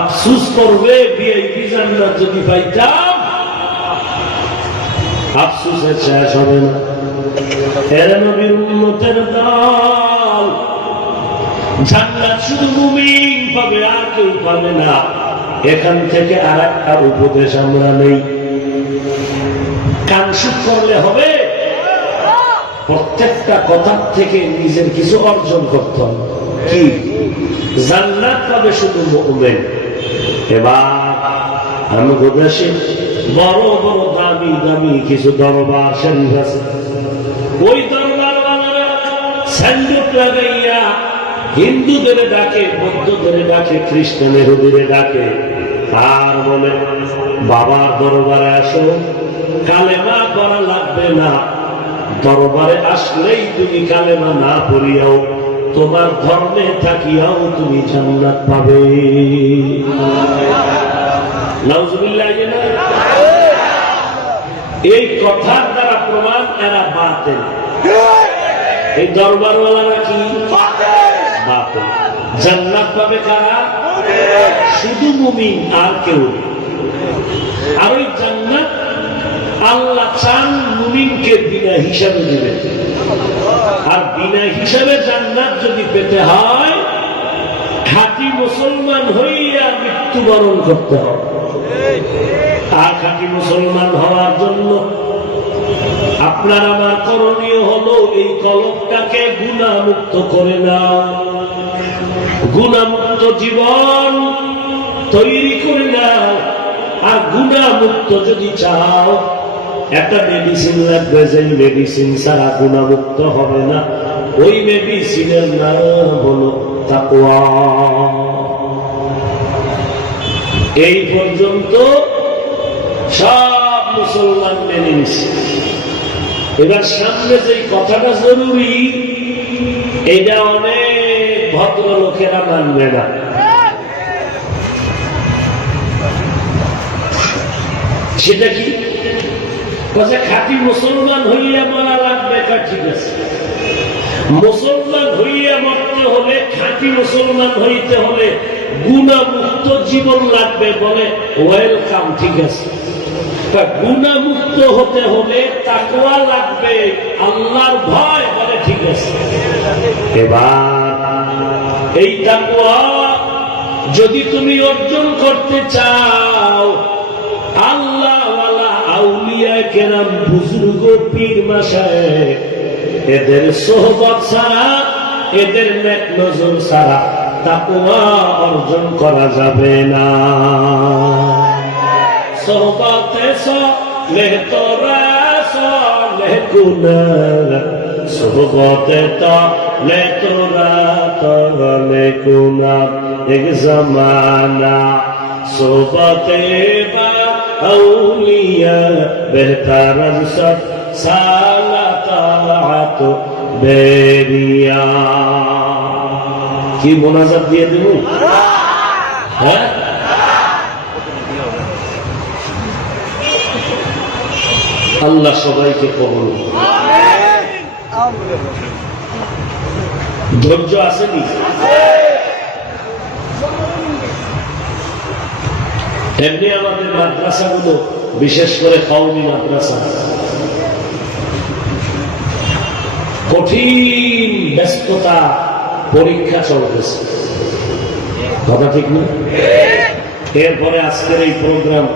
আফসোস করবে ভিআইপি জান্নাত যদি পাইতাম। আফসোসের শেষ হবে না। এর নবীর উম্মতের দল। জান্নাত শুধু মুমিন পাবে, আর কেউ পাবে না। এখান থেকে আর একটা উপদেশ আমরা নেই। কান শুট করলে হবে? প্রত্যেকটা কথার থেকে নিজের কিছু অর্জন করতে হবে। কি? জান্নাত পাবে শুধু মুমিন। এবার আমি দেশে বড় বড় দামি দামি কিছু দরবার শরীফ আছে। ওই দরবারওয়ালারা স্যান্ডুক লাগাইয়া হিন্দুদের ডাকে, বৌদ্ধদের ডাকে, খ্রিস্টান ইহুদিরে ডাকে, আর বলে বাবার দরবারে আসো, কালেমা করা লাগবে না। দরবারে আসলেই তুমি কালেমা না পড়িয়াও তোমার ধর্মে থাকিয়াও তুমি জান্নাত পাবে। নাউজুবিল্লাহ। এই কথার দ্বারা প্রমাণ এরা বাতিল। এই দরবারওয়ালারা কি? বাতিল। জান্নাত পাবে কারা? শুধু মুমিন, আর কেউ। আর ওই জান্নাত আল্লাহ চান মুমিনকে বিনা হিসাবে দেবেন। আর বিনা হিসাবে জান্নাত যদি পেতে হয়, খাঁটি মুসলমান হইয়া মৃত্যুবরণ করতে হবে। আর খাঁটি মুসলমান হওয়ার জন্য আপনার আমার করণীয় হলো এই কলবটাকে গুনাহমুক্ত করে নাও। গুনাহমুক্ত জীবন তৈরি করে নাও। আর গুনাহমুক্ত যদি চাও, একটা মেডিসিন লাগবে, যে মেডিসিন ছাড়া গুনাহমুক্ত হবে না। ওই মেডিসিনের নাম হলো তাকওয়া। এই পর্যন্ত সব মুসলমান মেনে নিচ্ছে। এবার সামনে যে কথাটা জরুরি, এটা অনেক ভদ্রলোকেরা মানবে না। সেটা কি? খাঁটি মুসলমান হইয়া মারা লাগবে। ঠিক আছে, মুসলমান হইয়া মরতে হলে, খাঁটি মুসলমান হইতে হলে গুনাহমুক্ত জীবন লাগবে। বলে ওয়েলকাম, ঠিক আছে। গুনাহমুক্ত হতে হলে তাকওয়া লাগবে, আল্লাহর ভয়। বলে ঠিক আছে। এবার এই তাকওয়া যদি তুমি অর্জন করতে চাও, আল্লাহওয়ালা আউলিয়া কেরাম, বুজুর্গ, পীর মাশায়েখ, এদের সোহবত ছাড়া, এদের নেক নজর ছাড়া তাকওয়া অর্জন করা যাবে না। সোহবতে সলেহ তোরা সলেহ গুনাহ, সোহবতে তলেহ তোরা তলেহ গুনাহ। এক জমানা সোহবতে বা আউলিয়া বেহতার সব সালাত বেরিয়া। কি মোনাজাত দিয়ে দেব? হ্যাঁ, আল্লাহ সবাইকে কবুল। ধৈর্য আসেনি? এমনি আমাদের মাদ্রাসাগুলো, বিশেষ করে কওমি মাদ্রাসা, কঠিন ব্যস্ততা, পরীক্ষা চলতেছে, কথা ঠিক না? এরপরে আজকের এই প্রোগ্রাম,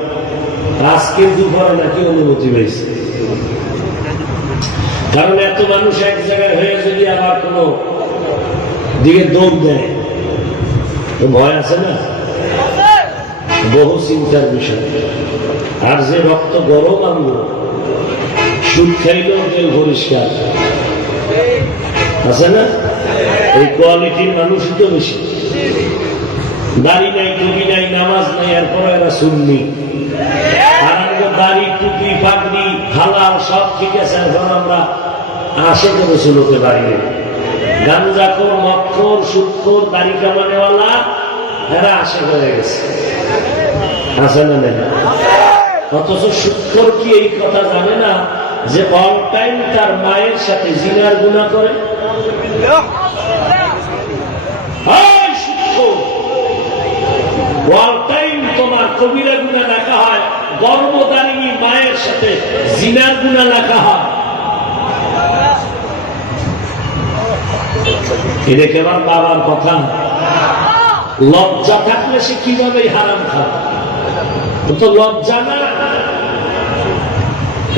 আজকের দুপুরে নাকি অনুমতি পেয়েছে, কারণ এত মানুষ এক জায়গায় হয়ে যদি আবার কোন দিকে দৌড় দেয় তো ভয় আছে না, বহু চিন্তার বিষয়। আর যে রক্ত গরম আনলো, সুদ খাইলেও কেউ পরিষ্কার আছে না, এই কোয়ালিটির মানুষই তো বেশি। দাড়ি নাই, টুপি নাই, নামাজ নাই, এরপরে এরা সুন্নি। আর আমাদের দাড়ি, টুপি, পাগড়ি, হালাল সব ঠিক আছে, এখন আমরা আশে করে শুনতে পারি না। গাঞ্জাখোর, মদখোর, সুদখোর, দাড়ি কামানেওয়ালা এরা আশে হয়ে গেছে, আছে না নেই? অথচ সুদখোর কি এই কথা জানে না যে অল টাইম তার মায়ের সাথে জিনার গুনাহ করে? অল টাইম তোমার কবিরা গুনাহ লেখা হয়, গর্ভধারিণী মায়ের সাথে জিনার গুনাহ লেখা হয়। এটা কেবল বাবার কথা। লজ্জা থাকলে সে কিভাবে হারাম খাবে? তো লজ্জা না,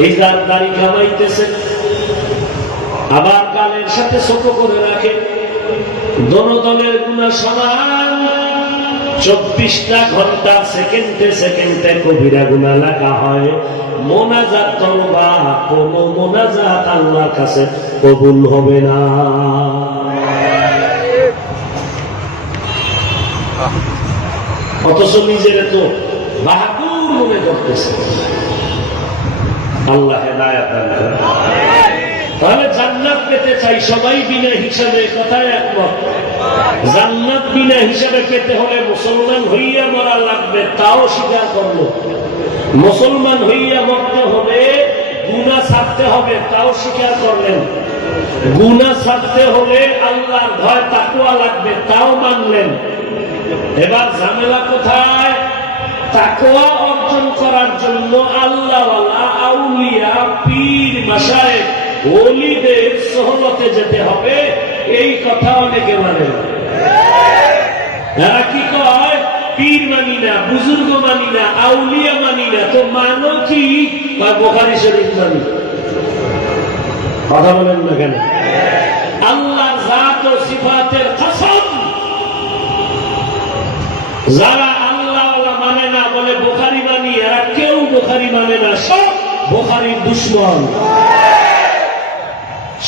এই যার দাড়ি কামাইতেছে আবার গালের সাথে ছোট করে রাখে, দোনো দলের গুনাহ সমান। 24টা ঘন্টা সেকেন্ডে সেকেন্ডে কবিরা গুনাহ লেখা হয়। মোনাজাত তওবা, কোন মোনাজাত আল্লাহর কাছে কবুল হবে না। অথচ নিজের তো বাহাদুর মনে করতেছে। আল্লাহ হেদায়েত দান করেন। তাহলে জান্নাত পেতে চাই সবাই বিনা হিসাবে, কথায় একমত। জান্নাত বিনা হিসাবে পেতে হলে মুসলমান হইয়া মরা লাগবে, তাও স্বীকার করলো। মুসলমান হইয়া মরতে হলে গুনাহ ছাড়তে হবে, তাও স্বীকার করলেন। গুনাহ ছাড়তে হলে আল্লাহর ভয় তাকওয়া লাগবে, তাও মানলেন। এবার ঝামেলা কোথায়? তাকওয়া অর্জন করার জন্য আল্লাহওয়ালা, আউলিয়া, পীর, মাশায়েখ, ওলিদের সোহবতে যেতে হবে। এই কথা অনেকে মানে না। এরা কি কয়? পীর মানি না, বুজুর্গ মানি না, আউলিয়া মানি না। তো মানো কি? বুখারী শরীফ মানি। কথা বলেন না কেন? আল্লাহর জাত ও সিফাতের কসম, যারা আল্লাহওয়ালা মানে না, বলে বুখারী মানি, এরা কেউ বুখারী মানে না, সব বুখারীর দুশমন।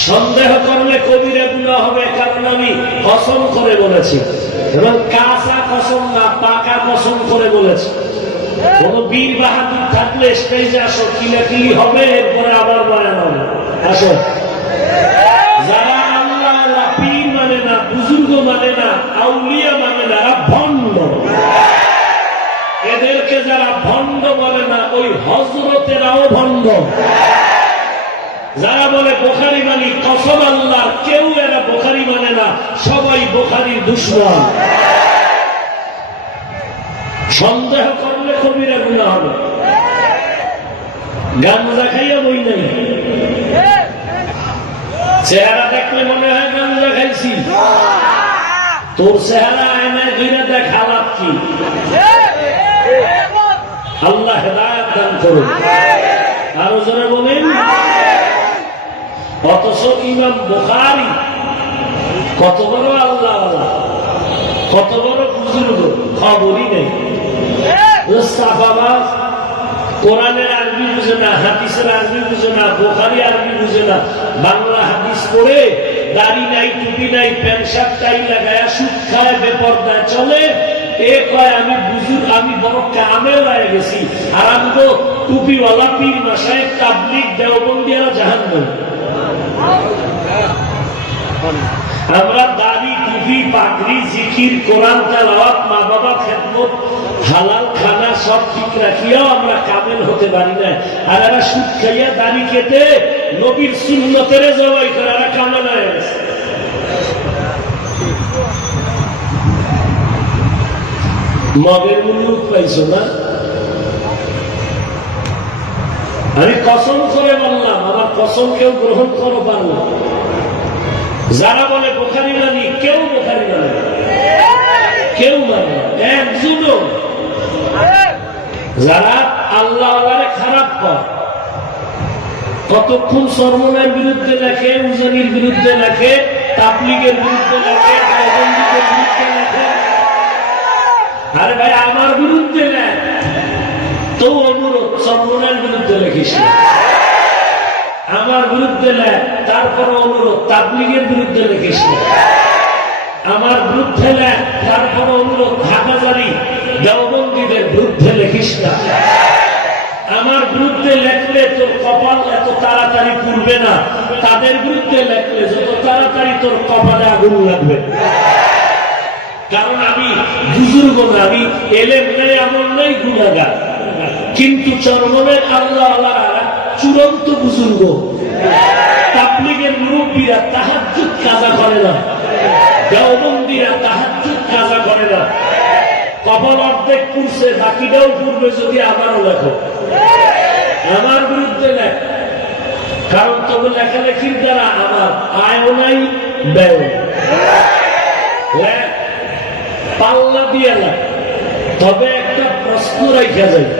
সন্দেহ করলে কবিরা গুনাহ হবে, কারণ আমি কসম করে বলেছি, এবং কাঁচা কসম না, পাকা কসম করে বলেছি। কোন বীর বাহাদুর থাকলে স্টেজে আসো, কিলাকিলি হবে, এরপরে আবার বয়ান হবে। আসো। যারা আল্লাহ, পীর মানে না, বুজুর্গ মানে না, আউলিয়া মানে না, এরা ভণ্ড। এদেরকে যারা ভণ্ড বলে না, ওই হযরতেরাও ভণ্ড। যারা বলে বুখারী মানি, কসম আল্লাহ, কেউ এরা বুখারী মানে না, সবাই বুখারীর দুশমন। সন্দেহ করলে কবিরা গুনাহ হবে। গাঞ্জা খাইয়া বই নাই, চেহারা দেখলে মনে হয় গাঞ্জা খাইছি। তোর চেহারা আয়নায় ধরে দেখ, হালাত কি। আল্লাহ হেদায়েত দান করুন। আরো জোরে বলেন। অথচ ইমাম বুখারী কত বড় আল্লাহওয়ালা, কত বড় বুজুর্গ, খবরই নেই। সাফাবাজ, কোরআনের আরবি বুঝে না, হাদিসের আরবি বুঝে না, বুখারী আরবি বুঝে না, বাংলা হাদিস পড়ে দাড়ি নাই, টুপি নাই, প্যান্ট শার্ট টাই লাগায় সুদ খায়, বেপরদায় চলে। এ কয় আমি বুজুর্গ, আমি বড় কামেল হয়ে গেছি। আর আমি তো টুপিওয়ালা, পীর, মাশায়েখ, তাবলীগ, দেওবন্দিয়ারা জাহান্নামী। আমরা দাড়ি, টুপি, পাগড়ি, জিকির, কোরআন তেলাওয়াত, মা বাবা খেদমত, হালাল খানা সব ঠিক রাখিয়াও আমরা কামেল হতে পারি না। আর এরা সুদ খাইয়া, দাড়ি কেটে, নবীর সুন্নতের জবাই করে, এরা কামেল হয়ে গেছে। মদের মূল্য পাইছো না? আমি কসম করে বললাম, আমার কসম কেউ গ্রহণ করো পারলো। যারা বলে বোখারি মানি, কেউ বোখারি মানে না, কেউ মানে না, একজনও। যারা আল্লাহ আল্লাহরে খারাপ করে, কতক্ষণ সরমনের বিরুদ্ধে লেখে, উজানির বিরুদ্ধে লেখে, তাবলীগের বিরুদ্ধে লেখে, দেওবন্দিদের বিরুদ্ধে লেখে। আরে ভাই আমার বিরুদ্ধে লেখ, তো অনুরোধ সরমনের বিরুদ্ধে লেখিস না। আমার বিরুদ্ধে লেখ, তারপর অনুরোধ তাবলীগের বিরুদ্ধে লেখিস না। আমার বিরুদ্ধে লেখ, তারপর অনুরোধ ঢাকাজারি দেওবন্দীদের বিরুদ্ধে লেখিস না। আমার বিরুদ্ধে লেখলে তোর কপাল এত তাড়াতাড়ি পুড়বে না, তাদের বিরুদ্ধে লেখলে যত তাড়াতাড়ি তোর কপালে আগুন লাগবে। কারণ আমি বুজুর্গ না, আমি এলেম নেই, আমল নেই, গুনাহগার। কিন্তু চরমনের আল্লাহ আল্লাহরা চূড়ান্ত বুজুর্গ। তাবলীগের মুরব্বীরা তাহাজ্জুদ কাজা করে না, দেওবন্দীরা তাহাজ্জুদ কাজা করে না। কপাল অর্ধেক পুড়ছে, বাকিটাও পুড়বে যদি আমারও লেখো। আমার বিরুদ্ধে লেখ, কারণ তবে লেখালেখির দ্বারা আমার আয়ও নাই, ব্যয় লেখ, পাল্লা দিয়ে লেখ। তবে একটা প্রশ্ন রাখা যায়,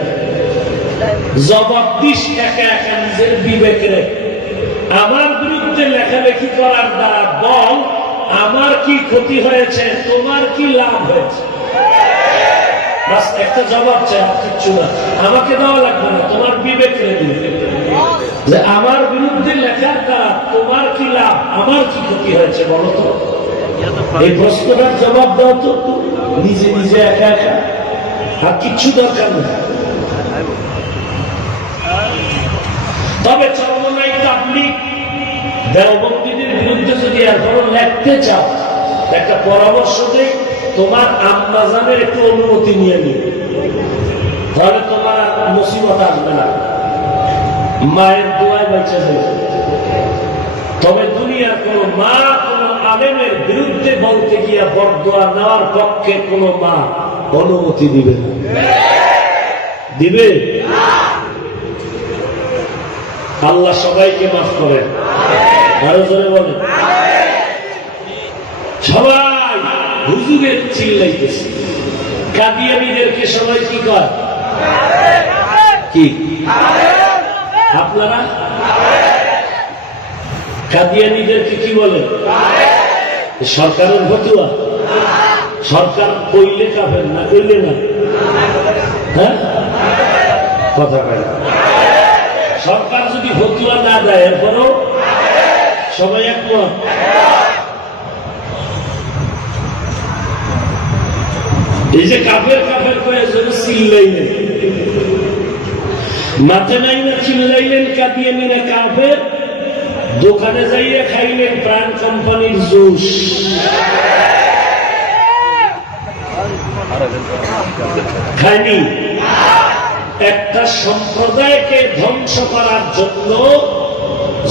জবাব দিস একা একা নিজের বিবেকের। আমার বিরুদ্ধে লেখালেখি করার দ্বারা বল, আমার কি ক্ষতি হয়েছে, তোমার কি লাভ হয়েছে? বাস একটা জবাব চাই, কিচ্ছু না, আমাকে দেওয়া লাগবে না, তোমার বিবেক দিবে যে আমার বিরুদ্ধে লেখার দ্বারা তোমার কি লাভ, আমার কি ক্ষতি হয়েছে বলো তো। এই প্রশ্নটার জবাব দাও তো নিজে নিজে একা একা, আর কিচ্ছু দরকার নেই। তবে চরমনাই তাবলীগ দেওবন্দীদের বিরুদ্ধে যদি এখনো লিখতে চাও, একটা পরামর্শ দেই, তোমার আম্মাজানের একটু অনুমতি নিয়ে নিও, তাহলে তোমার মুসিবত আসবে না, মায়ের দোয়ায় বেঁচে যাবে। তবে দুনিয়ার কোন মা কোন আলেমের বিরুদ্ধে বলতে গিয়া বরদোয়া নেওয়ার পক্ষে কোন মা অনুমতি দিবে না, দিবে। আল্লাহ সবাইকে মাফ করেন, আরো জোরে বলেন। সবাই হুজুরের চিল্লাইতেছে, কাদিয়ানীদেরকে সবাই কি কয়, কি আপনারা কাদিয়ানীদেরকে কি বলেন? সরকারের ফতুয়া, সরকার কইলে কাফের, না কইলে না। হ্যাঁ, কথা কয়, সরকার যদি ফতুয়া না দেয় এরপরও সবাই একমত। এই যে কাফের কাফের কয়ে চিল্লাইলেন, মাঠে নাই না চিল্লাইলেন কাদিয়ানীরা কাফের, দোকানে যাইয়ে খাইলেন প্রাণ কোম্পানির জুস। খাইনি। একটা সম্প্রদায়কে ধ্বংস করার জন্য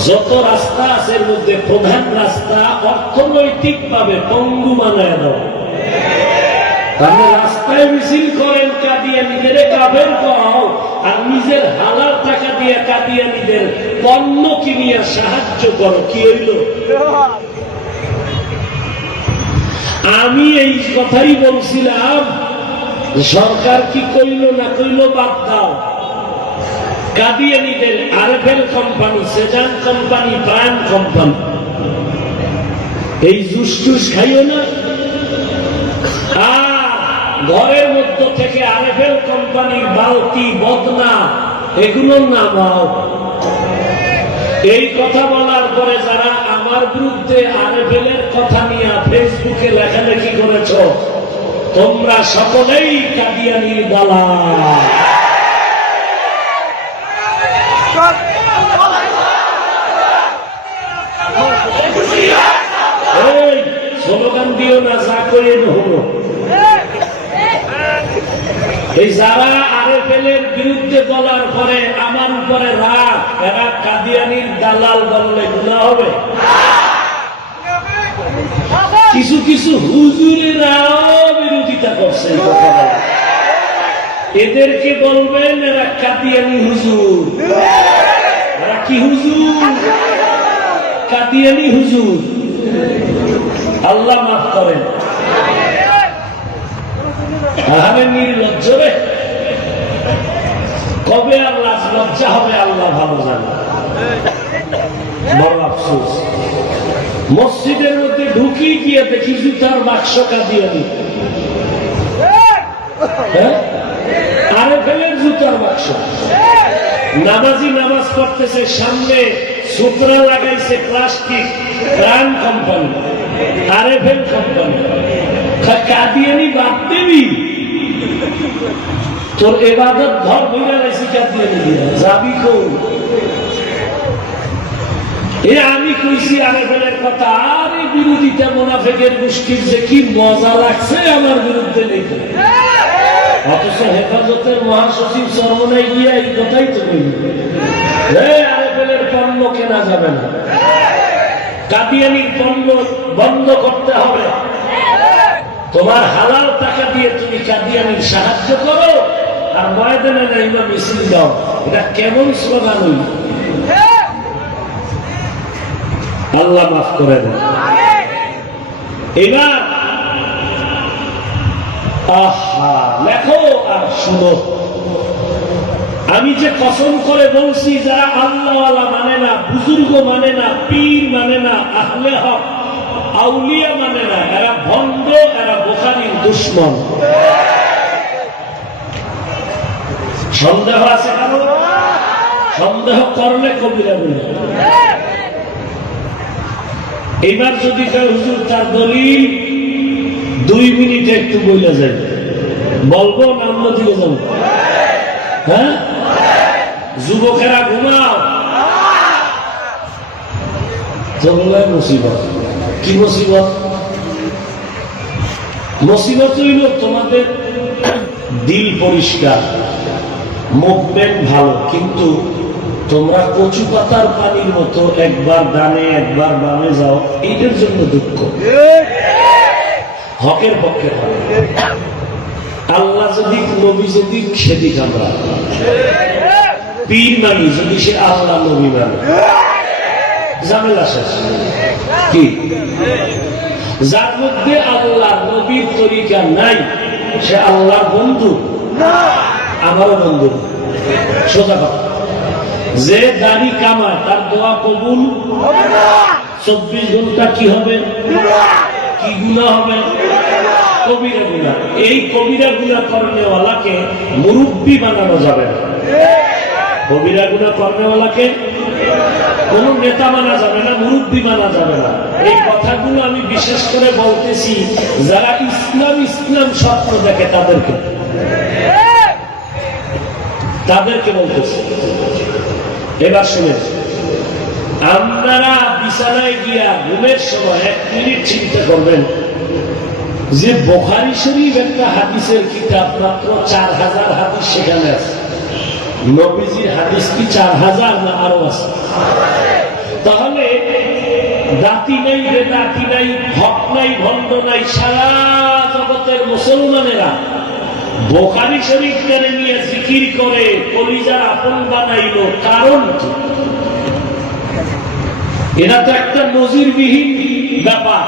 যত রাস্তা আছে এর মধ্যে প্রধান রাস্তা অর্থনৈতিক ভাবে পঙ্গু বানায় দেওয়া। আপনি রাস্তায় মিছিল করেন কাদিয়ানীদের কাফের কও, আর নিজের হালাল টাকা দিয়ে কাদিয়ানীদের পণ্য কিনিয়া সাহায্য করো, কি হইল? আমি এই কথাই বলছিলাম, সরকার কি কইল না কইল বাদ দাও। কাদিয়ানীদের আরএফএল কোম্পানি, সেজান কোম্পানি, প্রাণ কোম্পানি, এই জুস টুস খাইও না। ঘরের মধ্য থেকে আরএফএল কোম্পানির বালতি, বদনা এগুলো নামাও। এই কথা বলার পরে যারা আমার বিরুদ্ধে আরএফএল এর কথা নিয়ে ফেসবুকে লেখালেখি করেছ, তোমরা সকলেই কাদিয়ানীর দালাল। স্লোগান দিও না, যা করে হলো। এই যারা আরএফএল এর বিরুদ্ধে বলার পরে আমার উপরে রাগ, এরা কাদিয়ানীর দালাল বললে গুনাহ হবে? কিছু কিছু হুজুরেরাও বিরোধিতা করছে। এদেরকে বলবেন এরা কাদিয়ানি হুজুর। এরা কি হুজুর? কাদিয়ানি হুজুর। আল্লাহ মাফ করেন। তাহলে নির্লজ্জ রে, কবে আর লাজ লজ্জা হবে আল্লাহ ভালো জানে। বড় আফসোস, মসজিদের মধ্যে ঢুকি গিয়ে দেখি জুতার বাক্স কাদিয়ানি। আরে ফেলের জুতার বাক্স। নামাজি নামাজ পড়তেছে, সামনে সুতরা লাগাইছে প্লাস্টিক, প্রাণ কোম্পানি, আরে ফেল কোম্পানি। কাদিয়ানি বাদ দিবি, তোর এবাদত ধর বইরা লাইছি কাদিয়ানি দিয়া, যাবি কই? এ আমি কইছি আরে ফেলের কথা, আর এই বিরোধিতা মুনাফিকের গোষ্ঠীর যে কি মজা লাগছে আমার বিরুদ্ধে নেই। অথচ হেফাজতের মহাসচিব চরমনায় গিয়া এই কথাই তো বলি, আরে ফেলের পণ্য কেনা যাবে না, কাদিয়ানির পণ্য বন্ধ করতে হবে। তোমার হালাল টাকা দিয়ে তুমি কাদিয়ানির সাহায্য করো আর ময়দানে নাইমা মিছিল দাও, এটা কেমন স্লোগান হইল? আল্লাহ মাফ করে দেন। এবার আহা লেখো আর শুনো, আমি যে কসম করে বলছি যারা আল্লাহওয়ালা মানে না, বুজুর্গ মানে না, পীর মানে না, আহলে হক আউলিয়া মানে না, এরা ভণ্ড, এরা বুখারীর দুশমন। সন্দেহ আছে কারো? সন্দেহ করলে কবিরা বলে। এবার যদি হুজুর তার দলিল 2 মিনিটে একটু বলে যায়, বলবো না অন্য দিকে যাবো? হ্যাঁ, যুবকেরা ঘুমাও। মুসিবত কি মুসিবত? মুসিবত হইল তোমাদের দিল পরিষ্কার, মুভমেন্ট ভালো, কিন্তু তোমরা কচু পাতার পানির মতো একবার ডানে একবার বামে যাও, এইটার জন্য দুঃখ। হকের পক্ষে আল্লাহ যদি নবী যদি সেদিক আমরা পীর মানি, যদি সে আল্লাহ নবী মানে ঝামেলা শেষ। কি যার মধ্যে আল্লাহ নবীর তরিকা নাই সে আল্লাহর বন্ধু? আমারও বন্ধু। সোজা কথা, যে দাড়ি কামায় তার দোয়া কবুল 24 ঘন্টা কি হবে? কি গুনাহ হবে? কবিরা গুনাহ। এই কবিরা গুনাহ করনেওয়ালাকে মুরব্বী বানানো যাবে না। কবিরা গুনাহ করনেওয়ালাকে কোন নেতা মানা যাবে না, মুরব্বী মানা যাবে না। এই কথাগুলো আমি বিশেষ করে বলতেছি যারা ইসলাম ইসলাম স্বপ্ন দেখে তাদেরকে বলতেছি। এবার শুনে, আপনারা বিছানায় গিয়া ঘুমের সময় 1 মিনিট চিন্তা করবেন যে বুখারী শরীফ একটা হাদিসের কিতাব, মাত্র 4000 হাদিস সেখানে আছে। নবীজির হাদিস কি 4000 না আরো আছে? তাহলে দাতি নাই, বেদাতি নাই, হক নাই, ভণ্ড নাই, সারা জগতের মুসলমানেরা বুখারী শরীফ করে নিয়ে জিকির করে কলিজার আপন বানাইল, কারণ কি? এটা তো একটা নজিরবিহীন ব্যাপার।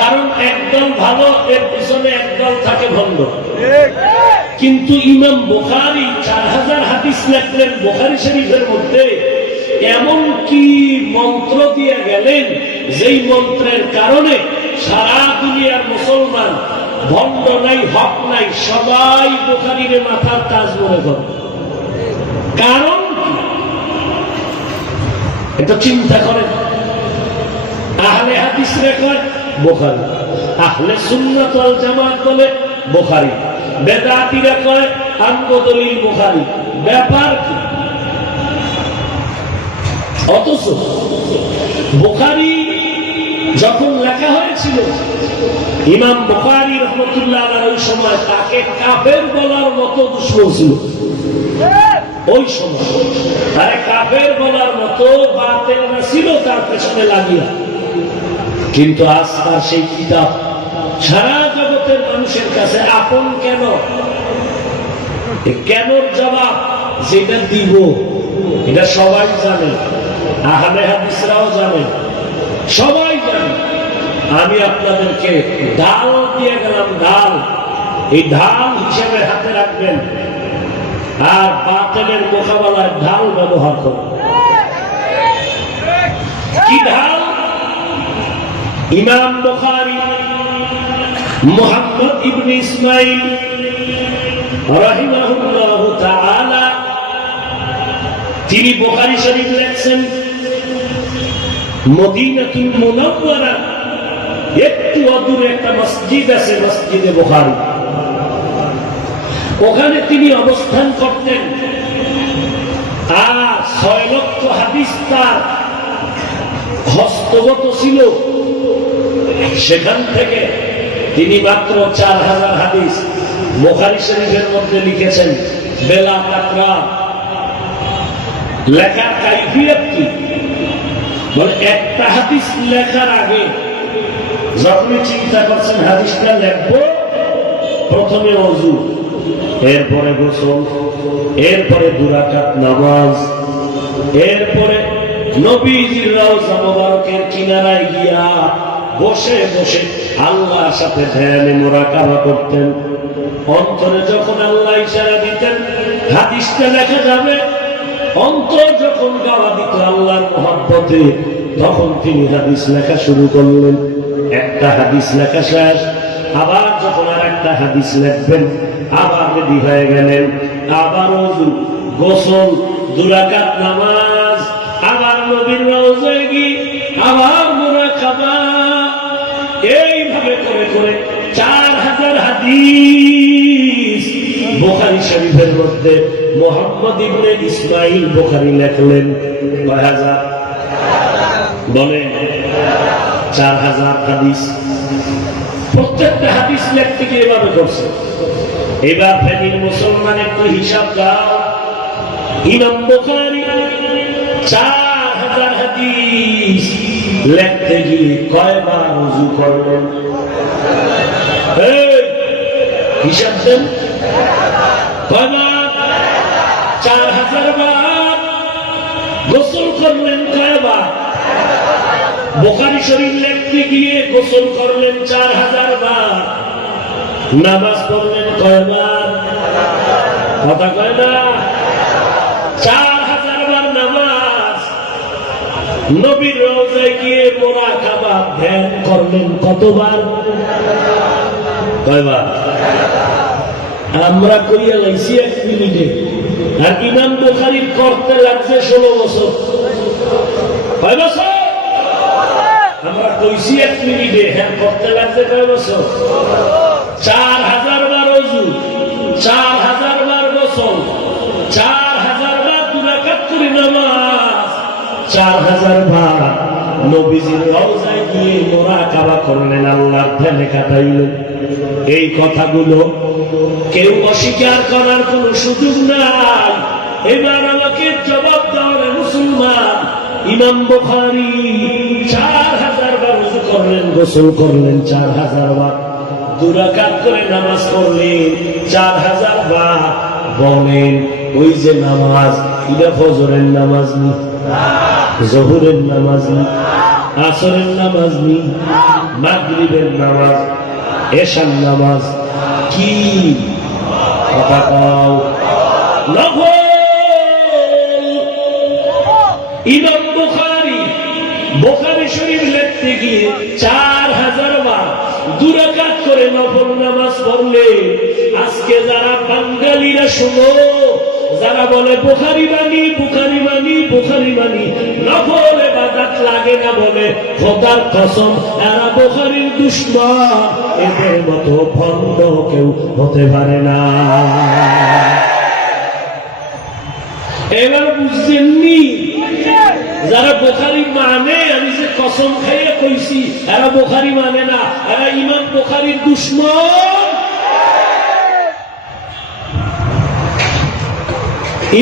কারণ একদল ভালো, এর পিছনে একদল থাকে ভণ্ড। কিন্তু ইমাম বুখারী 4000 হাদিস লিখলেন বুখারী শরীফের মধ্যে, এমন কি মন্ত্র দিয়ে গেলেন যেই মন্ত্রের কারণে সারা দুনিয়ার মুসলমান ভণ্ড নাই, হক নাই, সবাই বুখারীর মাথার তাজ মনে করে। কারণ এটা চিন্তা করেন। আহলে হাদিস রেকর্ড বুখারী, আহলে সুন্নাত ওয়াল জামাত বলে বুখারী, বেদাতীরা কয় আনবদলিল বুখারী। ব্যাপার কি? অথচ বুখারী যখন লেখা হয়েছিল, ইমাম বুখারী রাহমাতুল্লাহ আলাইহি ওই সময় তাকে কাফের বলার মতো দুশমন ছিল। ওই সময় আরে কাফের বলার মতো বাতিল না ছিল তার পেছনে লাগিয়া। কিন্তু আজ তার সেই কিতাব সারা জগতের মানুষের কাছে আপন কেন? কেন জবাব যেটা দিব এটা সবাই জানে, আহলে হাদিসরাও জানে, সবাই জানে। আমি আপনাদেরকে ঢাল দিয়ে গেলাম, ঢাল। এই ঢাল হিসেবে হাতে রাখবেন আর বাতিলের মোকাবেলায় ঢাল ব্যবহার করবেন। কি ঢাল? ইমাম বুখারী মুহাম্মদ ইবনে ইসমাইল রাহিমাহুল্লাহু তাআলা তিনি বুখারী শরীফ লেখছেন মদিনাতুল মুনাওয়ারা একটু দূরে একটা মসজিদ আছে, মসজিদে বুখারী। ওখানে তিনি অবস্থান করতেন আর 6 লক্ষ হাদিস তার হস্তগত ছিল। সেখান থেকে তিনি মাত্র 4000 হাদিস বুখারী শরীফের মধ্যে লিখেছেন। বেলা কাতরা লেখার কাইফিয়ত কি? বলে একটা হাদিস লেখার আগে যখনই চিন্তা করছেন হাদিসটা লিখবো, প্রথমে ওযু, এরপরে গোসল, এরপরে 2 রাকাত নামাজ, এরপরে নবীজির রওজা মোবারকের কিনারায় গিয়া বসে বসে আল্লাহর সাথে ধ্যানে মুরাকাবা করতেন। অন্তরে যখন আল্লাহ ইশারা দিতেন হাদিসটা লেখা যাবে, অন্তর যখন গাওয়া দিত আল্লাহর মহব্বতে, তখন তিনি হাদিস লেখা শুরু করলেন। একটা হাদিস লেখা শেষ, আবার যখন আর একটা হাদিস লিখবেন আবার রেডি হয়ে গেলেন, আবার ওযু, গোসল, 2 রাকাত নামাজ, আবার নবীর রওজায় গিয়ে আবার মুরাকাবা। এইভাবে করে করে 4000 হাদিস বুখারী শরীফের মধ্যে মুহাম্মদ ইবনে ইসমাইল বুখারী লিখলেন। কয় হাজার? বলে 4000 হাদিস। প্রত্যেকটা হাদিস লিখতে গিয়ে এভাবে করছে। এবার ফেনীর মুসলমান একটু হিসাব দাও। ইমাম বুখারী 4000 হাদিস লিখতে গিয়ে কয়বার ওযু করলেন? হিসাব দেন। কয়বার? 4000 বার। গোসল করলেন কয়বার? বুখারী শরীফ লিখতে গিয়ে গোসল করলেন 4000 বার। নামাজ পড়লেন কয়বার? কথা কয় না? 4000 বার নামাজ। নবীর রওজায় গিয়ে মুরাকাবা ধ্যান করলেন কতবার? কয়বার? আমরা কইয়া লাইছি 1 মিনিটে, আর ইমাম বুখারীর করতে লাগছে 16 বছর। কয় বছর? আমরা কইছি 1 মিনিটে, হ্যাঁ করতে লাগছে কয় বছর? 4000 বার ওযু, 4000 বার গোসল, 4000 বার 2 রাকাত করে নামাজ, 4000 বার নবীজির রওজায় গিয়ে মুরাকাবা করলেন, আল্লাহর ধ্যানে কাটাইলেন। এই কথাগুলো কেউ অস্বীকার করার কোন সুযোগ নাই। এবার আমাকে জবাব দাও রে মুসলমান। ইমাম বুখারী 4000 বার ওযু করলেন, গোসল করলেন 4000 বার, 2 রাকাত করে নামাজ পড়লেন 4000 বার। বলেন ওই যে নামাজ, এটা ফজরের নামাজ নি, জোহরের নামাজ নি, আসরের নামাজ নি, মাগরিবের নামাজ, এশার নামাজ কি? কথা কও। নফল। ইমাম বুখারী বুখারী শরীফ লিখতে গিয়ে 4000 বার 2 রাকাত করে নফল নামাজ পড়লে। আজকে যারা বাঙালিরা শুনো, যারা বলে বুখারী মানি, বুখারী মানি, বুখারী মানি, নফল ইবাদত লাগে না বলে, খোদার কসম এরা বুখারীর দুশমন। এদের মতো ভণ্ড কেউ হতে পারে না। এবার বুঝছেননি? যারা বুখারী মানে, আমি যে কসম খাইয়ে কইছি এরা বুখারী মানে না, এরা ইমাম বুখারীর দুশমন।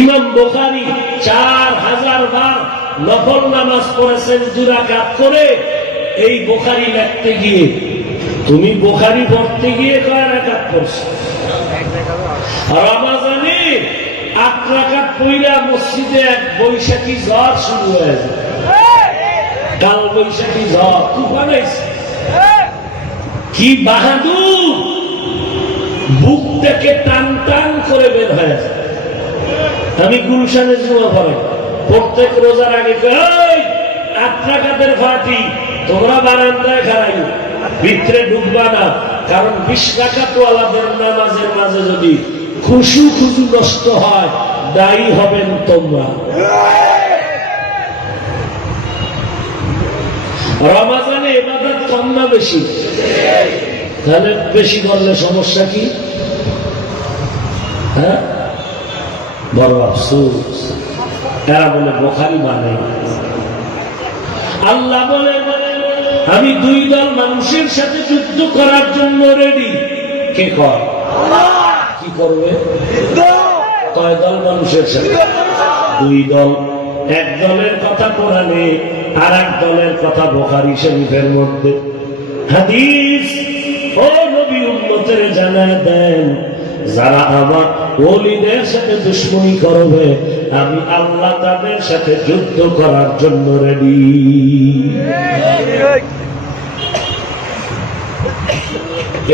ইমাম বুখারী 4000 বার নফল নামাজ পড়েছেন 2 রাকাত করে। এই বুখারী লিখতে গিয়ে, তুমি বুখারী পড়তে গিয়ে কয় রাকাত পড়ছো? রমাজানে মসজিদে এক বৈশাখী ঝড় শুরু হয়েছে, কাল বৈশাখী ঝড় তুফান হয়েছে। কি বাহাদুর, বুক থেকে টান টান করে বের হয়েছে। আমি গুলশানের জুমা পড়ে প্রত্যেক রোজার আগে আত্রাকাতের ফাটি তোমরা বারান্দায় খারাই, ভিতরে ঢুকবা না, কারণ 20 রাকাতওয়ালাদের নামাজের মাঝে যদি খুশু খুশু নষ্ট হয় দায়ী হবেন তোমরা। রমাজানে ইবাদত কম না বেশি? তাহলে বেশি করলে সমস্যা কি? হ্যাঁ, বড় আফসোস। এরা বলে বুখারী মানে। আল্লাহ বলে আমি 2 দল মানুষের সাথে যুদ্ধ করার জন্য রেডি। কে কয়? কি করবে? কয় দল মানুষের সাথে? 2 দল। এক দলের কথা কোরআনে, আর এক দলের কথা বুখারী শরীফের মধ্যে। হাদিস ও নবী উম্মতের জানায় দেন, যারা আমার ওলিদের সাথে দুশমনী করবে আমি আল্লাহ তাদের সাথে যুদ্ধ করার জন্য রেডি।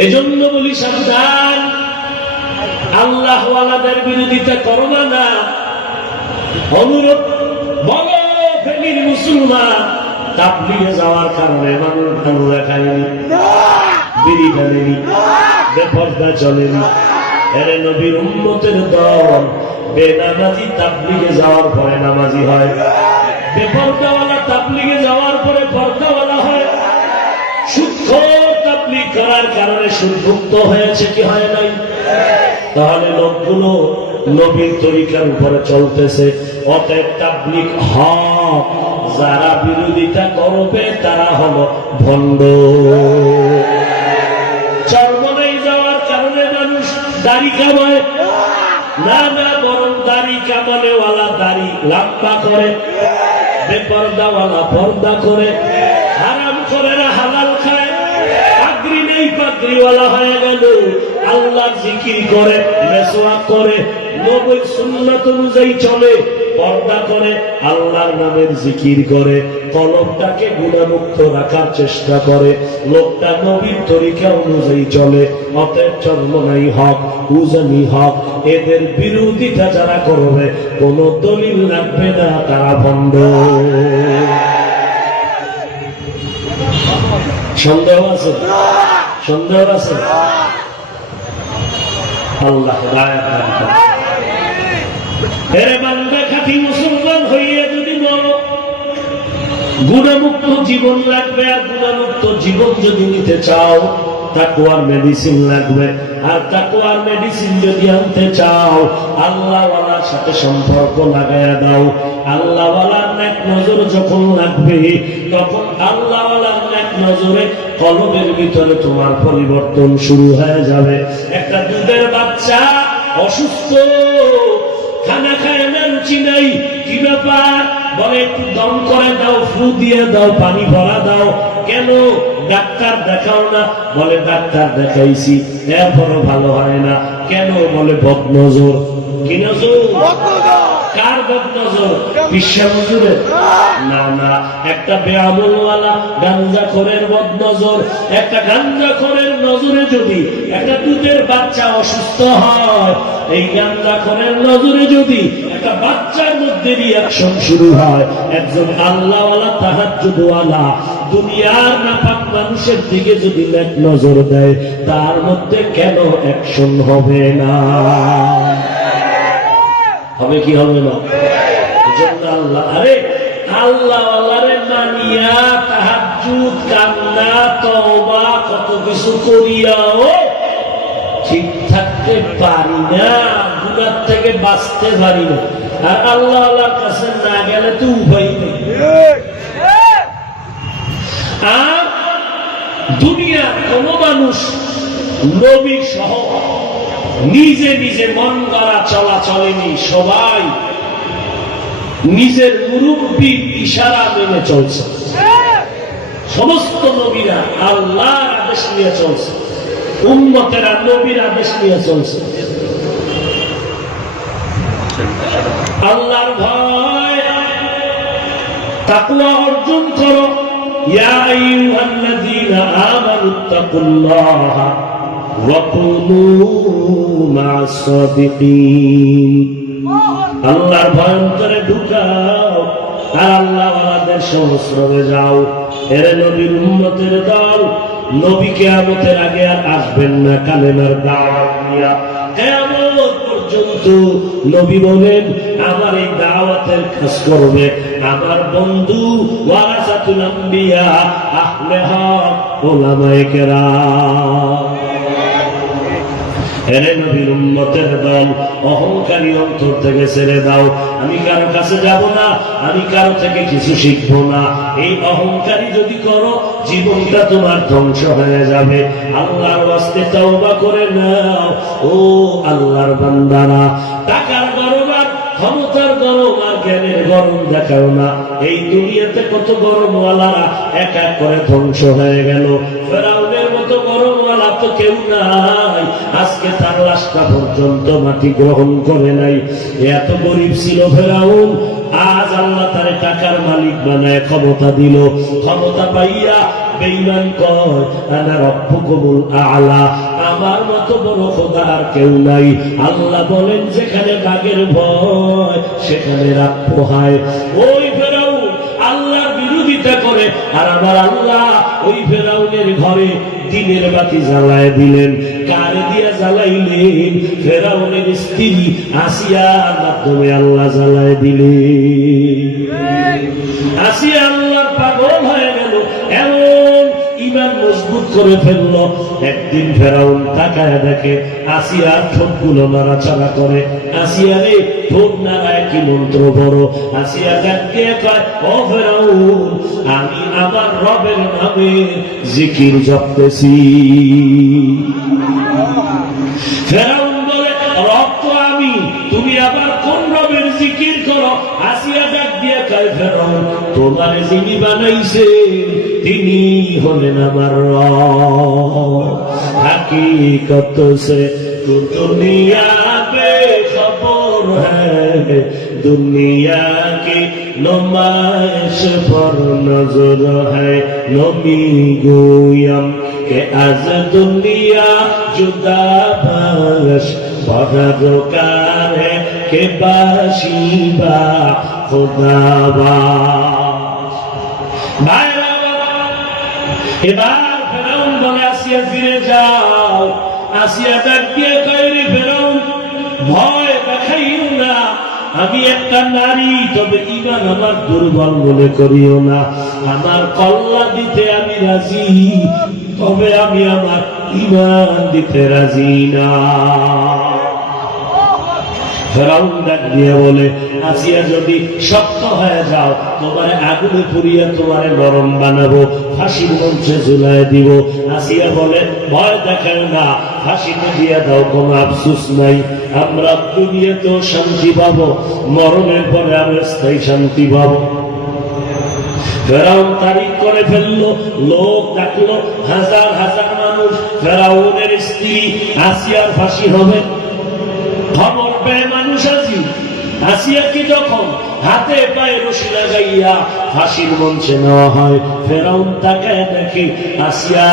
এজন্য বলি সাবধান, আল্লাহ ওয়ালাদের বিরোধিতা করবা না। অনুরোধ বলো ফেনীর মুসলমান তাবলীগে যাওয়ার কারণে মানুষ ভালো দেখায়নি, বিড়ি ফেলেনি, বেপরদা চলেনি। এরে নবীর উম্মতের দল বেনামাজি তাবলীগে যাওয়ার পরে নামাজি হয়, বেপরদাওয়ালা তাবলীগে যাওয়ার পরে পর্দাওয়ালা হয়। সুদখোর তাবলীগ করার কারণে সুদমুক্ত হয়েছে কি হয় নাই? তাহলে লোকগুলো নবীর তরিকার উপরে চলতেছে। অতএব তাবলীগ হক, যারা বিরোধিতা করবে তারা হলো ভণ্ড। চরমনাই যাওয়ার কারণে মানুষ দাড়ি কামায় না, না, বরং দাড়ি কামানেওয়ালা দাড়ি লম্বা করে, বেপরদাওয়ালা পর্দা করে, হারাম করে না হালাল খায়, পাগড়ি নেই পাগড়িওয়ালা হয়ে গেল, আল্লাহ জিকির করে, মেসওয়াক করে, নবীর সুন্নাত অনুযায়ী চলে, পর্দা করে, আল্লাহর নামের জিকির করে, কলবটাকে গুনাহমুক্ত রাখার চেষ্টা করে, লোকটা নবীর তরিকা অনুযায়ী চলে। অতএব চরমনাই হক, উজানি হক। এদের বিরোধিতা যারা করবে কোন দলিল রাখবে না, তারা ভণ্ড। সন্দেহ আছে? সন্দেহ আছে? আল্লাহ রায় দান করেন। এরে বান্দা, খাঁটি মুসলমান হইয়া যদি বলো গুনাহমুক্ত জীবন লাগবে, আর গুনাহমুক্ত জীবন যদি নিতে চাও তাকওয়ার মেডিসিন লাগবে। আর তাকওয়ার মেডিসিন যদি আনতে চাও আল্লাহওয়ালার সাথে সম্পর্ক লাগাইয়া দাও। আল্লাহওয়ালার নেক নজর যখন লাগবে তখন আল্লাহওয়ালার নেক নজরে কলবের ভিতরে তোমার পরিবর্তন শুরু হয়ে যাবে। একটা দুধের বাচ্চা অসুস্থ, খানা খায় না, রুচি নাই, কি ব্যাপার? বলে একটু দম করে দাও, ফু দিয়ে দাও, পানি ভরা দাও। কেন? ডাক্তার দেখাও না? বলে ডাক্তার দেখাইছি, এরপরও ভালো হয় না। কেন? বলে বদনজর। কি নজর? কার বদনজর? বিশ্বামজুরের? না, না, একটা বেআমলওয়ালা গাঞ্জাখোরের বদনজর। একটা গাঞ্জাখোরের নজরে যদি একটা দুধের বাচ্চা অসুস্থ হয়, এই গাঞ্জাখোরের নজরে যদি একটা বাচ্চার মধ্যে রিঅ্যাকশন শুরু হয়, একজন আল্লাহওয়ালা তাহাজ্জুদওয়ালা দুনিয়ার নাপাক মানুষের দিকে যদি নেক নজর দেয়, তার মধ্যে কেন অ্যাকশন হবে না? হবে কি হবে না? এজন্য আল্লাহ, আরে আল্লাহওয়ালারে মানিয়া তাহাজ্জুদ, কান্না, তওবা কত কিছু করিয়াও ঠিক থাকতে পারি না, গুনাহ থেকে বাঁচতে পারি না। আর আল্লাহওয়ালার কাছে না গেলে তো উপায় নেই। আর দুনিয়ার কোন মানুষ নবী সহ নিজে নিজে মন গড়া চলা চলেনি। সবাই নিজের মুরব্বীর ইশারা মেনে চলছে। সমস্ত নবীরা আল্লাহর আদেশ নিয়ে চলছে, উম্মতেরা নবীর আদেশ নিয়ে চলছে। আল্লাহর ভয় তাকওয়া অর্জন করো। ইয়া আইয়ুহাল্লাযীনা আমানুত্তাকুল্লাহা ওয়া কুনু মা'আস সাদিকিন। আল্লাহর ভয় অন্তরে ঢুকাও আর আল্লাহ ওয়ালাদের সংস্রবে যাও। এরে নবীর উম্মতের দল, নবী কিয়ামতের আগে আর আসবেন না কালেমার দাওয়াত নিয়া। কিয়ামত পর্যন্ত নবী বলেন আমার এই দাওয়াতের কাজ করবে আমার বন্ধু ওয়ারাসাতুল আম্বিয়া আহলে হক উলামায়ে কেরাম। এরে নবীর উম্মতের দল, অহংকারী অন্তর থেকে ছেড়ে দাও। আমি কারো কাছে যাব না, আমি কারো থেকে কিছু শিখবো না। এই অহংকারী যদি করো জীবনটা তোমার ধ্বংস হয়ে যাবে। আল্লাহর ওয়াস্তে তওবা করে নাও ও আল্লাহর বান্দারা। টাকার গরম আর ক্ষমতার গরম আর জ্ঞানের গরম দেখাও না। এই দুনিয়াতে কত গরমওয়ালারা এক এক করে ধ্বংস হয়ে গেল। ফেরাউনের মতো গরমওয়ালা তো কেউ নাই, আজকে তার লাশটা পর্যন্ত মাটি গ্রহণ করে নাই। এত গরিব ছিল ফেরাউন, আজ আল্লাহ তারে টাকার মালিক বানায় ক্ষমতা দিল। ক্ষমতা পাইয়া বেঈমান কয় আনা রাব্বুকুমুল আ'লা, আমার মতো বড় খোদা আর কেউ নাই। আল্লাহ বলেন যেখানে বাঘের ভয় সেখানে রাত পোহায়। ওই ফেরাউন আল্লাহর বিরোধিতা করে আর আমার আল্লাহ ওই ফেরাউনের ঘরে দিনের বাতি জ্বালায় দিলেন। কারে দিয়া জ্বালাইলেন? ফেরাউনের স্ত্রী আসিয়ার মাধ্যমে আল্লাহ জ্বালায় দিলেন। আসিয়া আল্লাহর পাগল হয়ে গেল, এমন ঈমান মজবুত করে ফেলল। একদিন ফেরাউন তাকায় দেখে আসিয়ার ঠোঁটগুলো নাড়াচাড়া করে। আসিয়া রে, ঠোঁট নাড়ায় কি মন্ত্র বড়। আসিয়া ডাকে কয়, ও ফেরাউন, আমি আমার রবের নামে জিকির জপতেছি। ফেরাউন বলে, রব তো আমি, তুমি আবার কোন রবের জিকির করো? আসিয়া ডাক দিয়ে কয়, ফেরাউন, তোমার যিনি বানাইছে তিনি হলেন আমার রব। হাকিকত সে তো দুনিয়া বে খবর হ্যায়, দুনিয়া কি নুমাইশ পর নজর হ্যায়। নবী গোয়ম কে আজ দুনিয়া জুদা ভাস বহরকার হ্যায় কে বাশিবা খুদাবাস। এবার ফেরাউন বলে, আসিয়া ফিরে যাও। আসিয়া ডাক দিয়ে কয়, রে ফেরাউন, ভয় দেখাইও না, আমি একটা নারী, তবে ঈমান আমার দুর্বল মনে করিও না। আমার কল্লা দিতে আমি রাজি, তবে আমি আমার ঈমান দিতে রাজি না। ফেরাউন ডাক দিয়ে বলে, আসিয়া যদি শক্ত হয়ে যাও তোমার আগুনে পুড়িয়ে তোমার নরম বানাবো, ফাঁসির মঞ্চে ঝুলায় দিব। আসিয়া বলে, ভয় দেখায় না, ফাঁসিতে দিয়ে দাও, কোনো আফসোস নাই। আমরা দুনিয়াতেও শান্তি পাবো, মরণের পরে আমরা স্থায়ী শান্তি পাবো। ফেরাউন তারিখ করে ফেললো, লোক ডাকলো, হাজার হাজার মানুষ। ফেরাউনের স্ত্রী আসিয়ার ফাঁসি হবে। খবর পেয়ে মানুষ আসিয়াকে যখন হাতে পায়ে রশি লাগাইয়া ফাঁসির মঞ্চে নেওয়া হয়, ফেরাউন তাকায় দেখে আসিয়া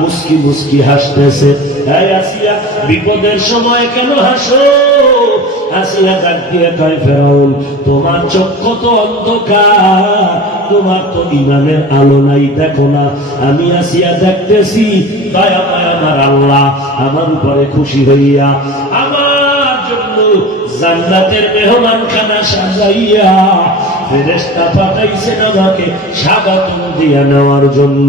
মুস্কি মুস্কি হাসতেছে। এই আসিয়া, বিপদের সময় কেন হাসো? আসিয়া ডাক দিয়ে কয়, ফেরাউন, তোমার চক্ষু তো অন্ধকার, তোমার তো ঈমানের আলো নাই, দেখো না। আমি আসিয়া দেখতেছি, দয়া পায় আমার আল্লাহ আমার উপরে খুশি হইয়া আমার জন্য জান্নাতের মেহমানখানা সাজাইয়া ফেরেশতা পাঠাইছেন আমাকে স্বাগতম দিয়া নেওয়ার জন্য।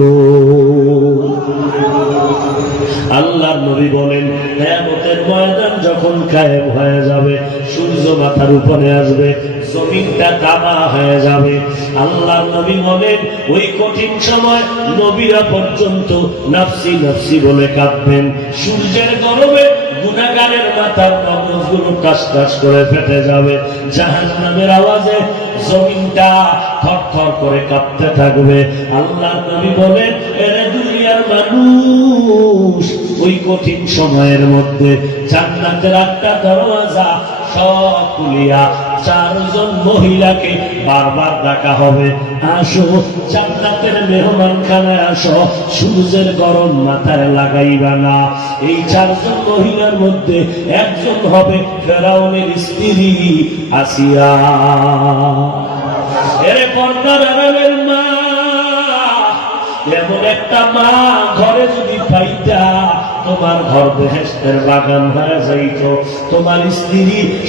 আল্লাহর নবী বলেন, কিয়ামতের ময়দান যখন কায়েম হয়ে যাবে, সূর্য মাথার উপরে আসবে, জমিনটা তামা হয়ে যাবে। আল্লাহর নবী বলেন, ওই কঠিন সময় নবীরা পর্যন্ত নাফসি নাফসি বলে কাঁদবেন। সূর্যের গরমে গুনাহগারের মাথার মগজগুলো টাস টাস করে ফেটে যাবে। জাহান্নামের আওয়াজে জমিনটা থরথর করে কাঁপতে থাকবে। আল্লাহর নবী বলেন, এরে দুনিয়ার মানুষ, ওই কঠিন সময়ের মধ্যে জান্নাতের একটা দরওয়াজা সব খুলিয়া চারজন মহিলাকে বারবার ডাকা হবে, আসো জান্নাতের মেহমানখানায় আসো, সূর্যের গরম মাথায় লাগাইবা না। এই চারজন মহিলার মধ্যে একজন হবে ফেরাউনের স্ত্রী আসিয়া। এর পর্দার আড়ালের মা, এমন একটা মা ঘরে যদি পাইতা, তোমার ঘর বেহেশতের বাগান হয়ে যাইত। তোমার স্ত্রী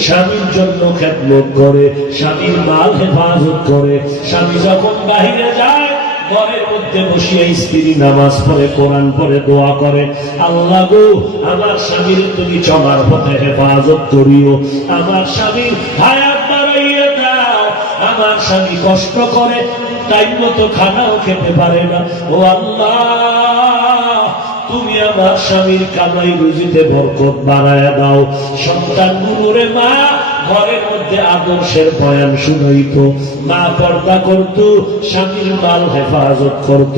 স্বামীর জন্য খেদমত করে, স্বামীর মাল হেফাজত করে, স্বামী যখন বাহিরে যায় ঘরের মধ্যে বসিয়ে স্ত্রী নামাজ পড়ে, কোরআন পড়ে, দোয়া করে, আল্লাহ গো আমার স্বামীর তুমি চলার পথে হেফাজত করিও, আমার স্বামীর হায়াত বাড়াইয়া দাও, আমার স্বামী কষ্ট করে টাইম মতো খানাও খেতে পারে না, ও আল্লাহ তুমি আমার স্বামীর কামাই রুজিতে বরকত বাড়ায়া দাও। সন্তানগুলোরে মা ঘরের মধ্যে আদর্শের বয়ান শুনাইত, মা পর্দা করত, স্বামীর মাল হেফাজত করত,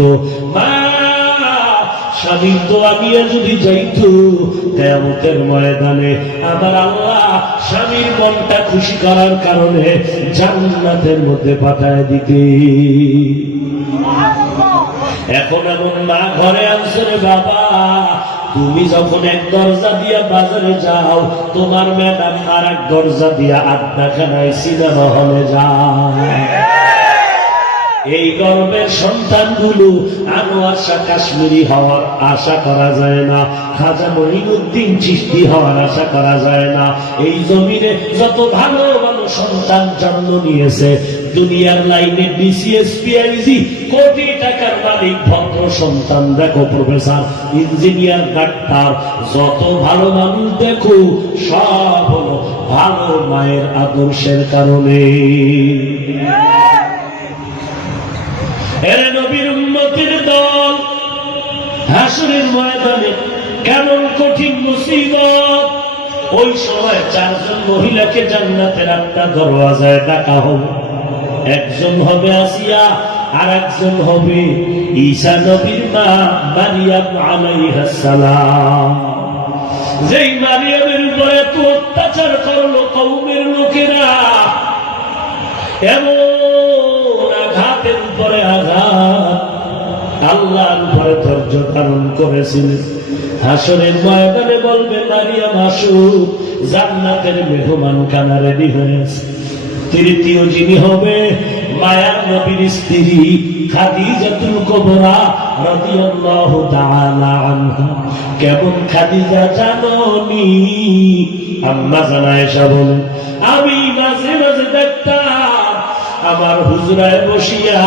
মা স্বামীর দোয়া নিয়ে যদি যাইত কিয়ামতের ময়দানে আমার আল্লাহ স্বামীর মনটা খুশি করার কারণে জান্নাতের মধ্যে পাঠায় দিতে। এখন এমন মা ঘরে আনছে রে বাবা, তুমি যখন এক দরজা দিয়া বাজারে যাও, তোমার ম্যাডাম আর এক দরজা দিয়া আড্ডাখানায় সিনেমা হলে যায়। এই গর্বের সন্তানগুলো আনোয়ার শাহ কাশ্মীরি হওয়ার আশা করা যায় না, খাজা মঈনুদ্দিন চিশতি হওয়ার আশা করা যায় না। এই জমিনে যত ভালো ভালো সন্তান জন্ম নিয়েছে, দুনিয়ার লাইনে বিসিএস পিএইচডি কোটি টাকার মালিক ভদ্র সন্তান দেখো, প্রফেসর, ইঞ্জিনিয়ার, ডাক্তার, যত ভালো মানুষ দেখো সব হলো ভালো মায়ের আদর্শের কারণে। এর নবীর উম্মতের দল হাসরের ময়দানে কেমন কঠিন মুসিবত। ওই সময় চারজন মহিলাকে জান্নাতের আটটা দরওয়াজায় ডাকা হবে। একজন হবে আসিয়া, আর একজন হবে ঈসা নবীর মা মারিয়াম আলাইহিস সালাম। যেই মারিয়ামের উপরে এত অত্যাচার করলো কওমের লোকেরা, এমন আঘাতের উপরে আঘাত, আল্লাহর উপরে ধৈর্য ধারণ করেছিলেন। হাসরের ময়দানে বলবে মারিয়াম আসো, জান্নাতের মেহমান খানা রেডি হয়েছে। তৃতীয় যিনি হবে মায়ার নবীর স্ত্রী খাদিজাতুল কুবরা রাদিয়াল্লাহু তাআলা আনহা। কেমন খাদিজা জানোনি? আম্মা জানা আয়েশা বলেন, আমি মাঝে মাঝে দেখতাম আমার হুজরায় বসিয়া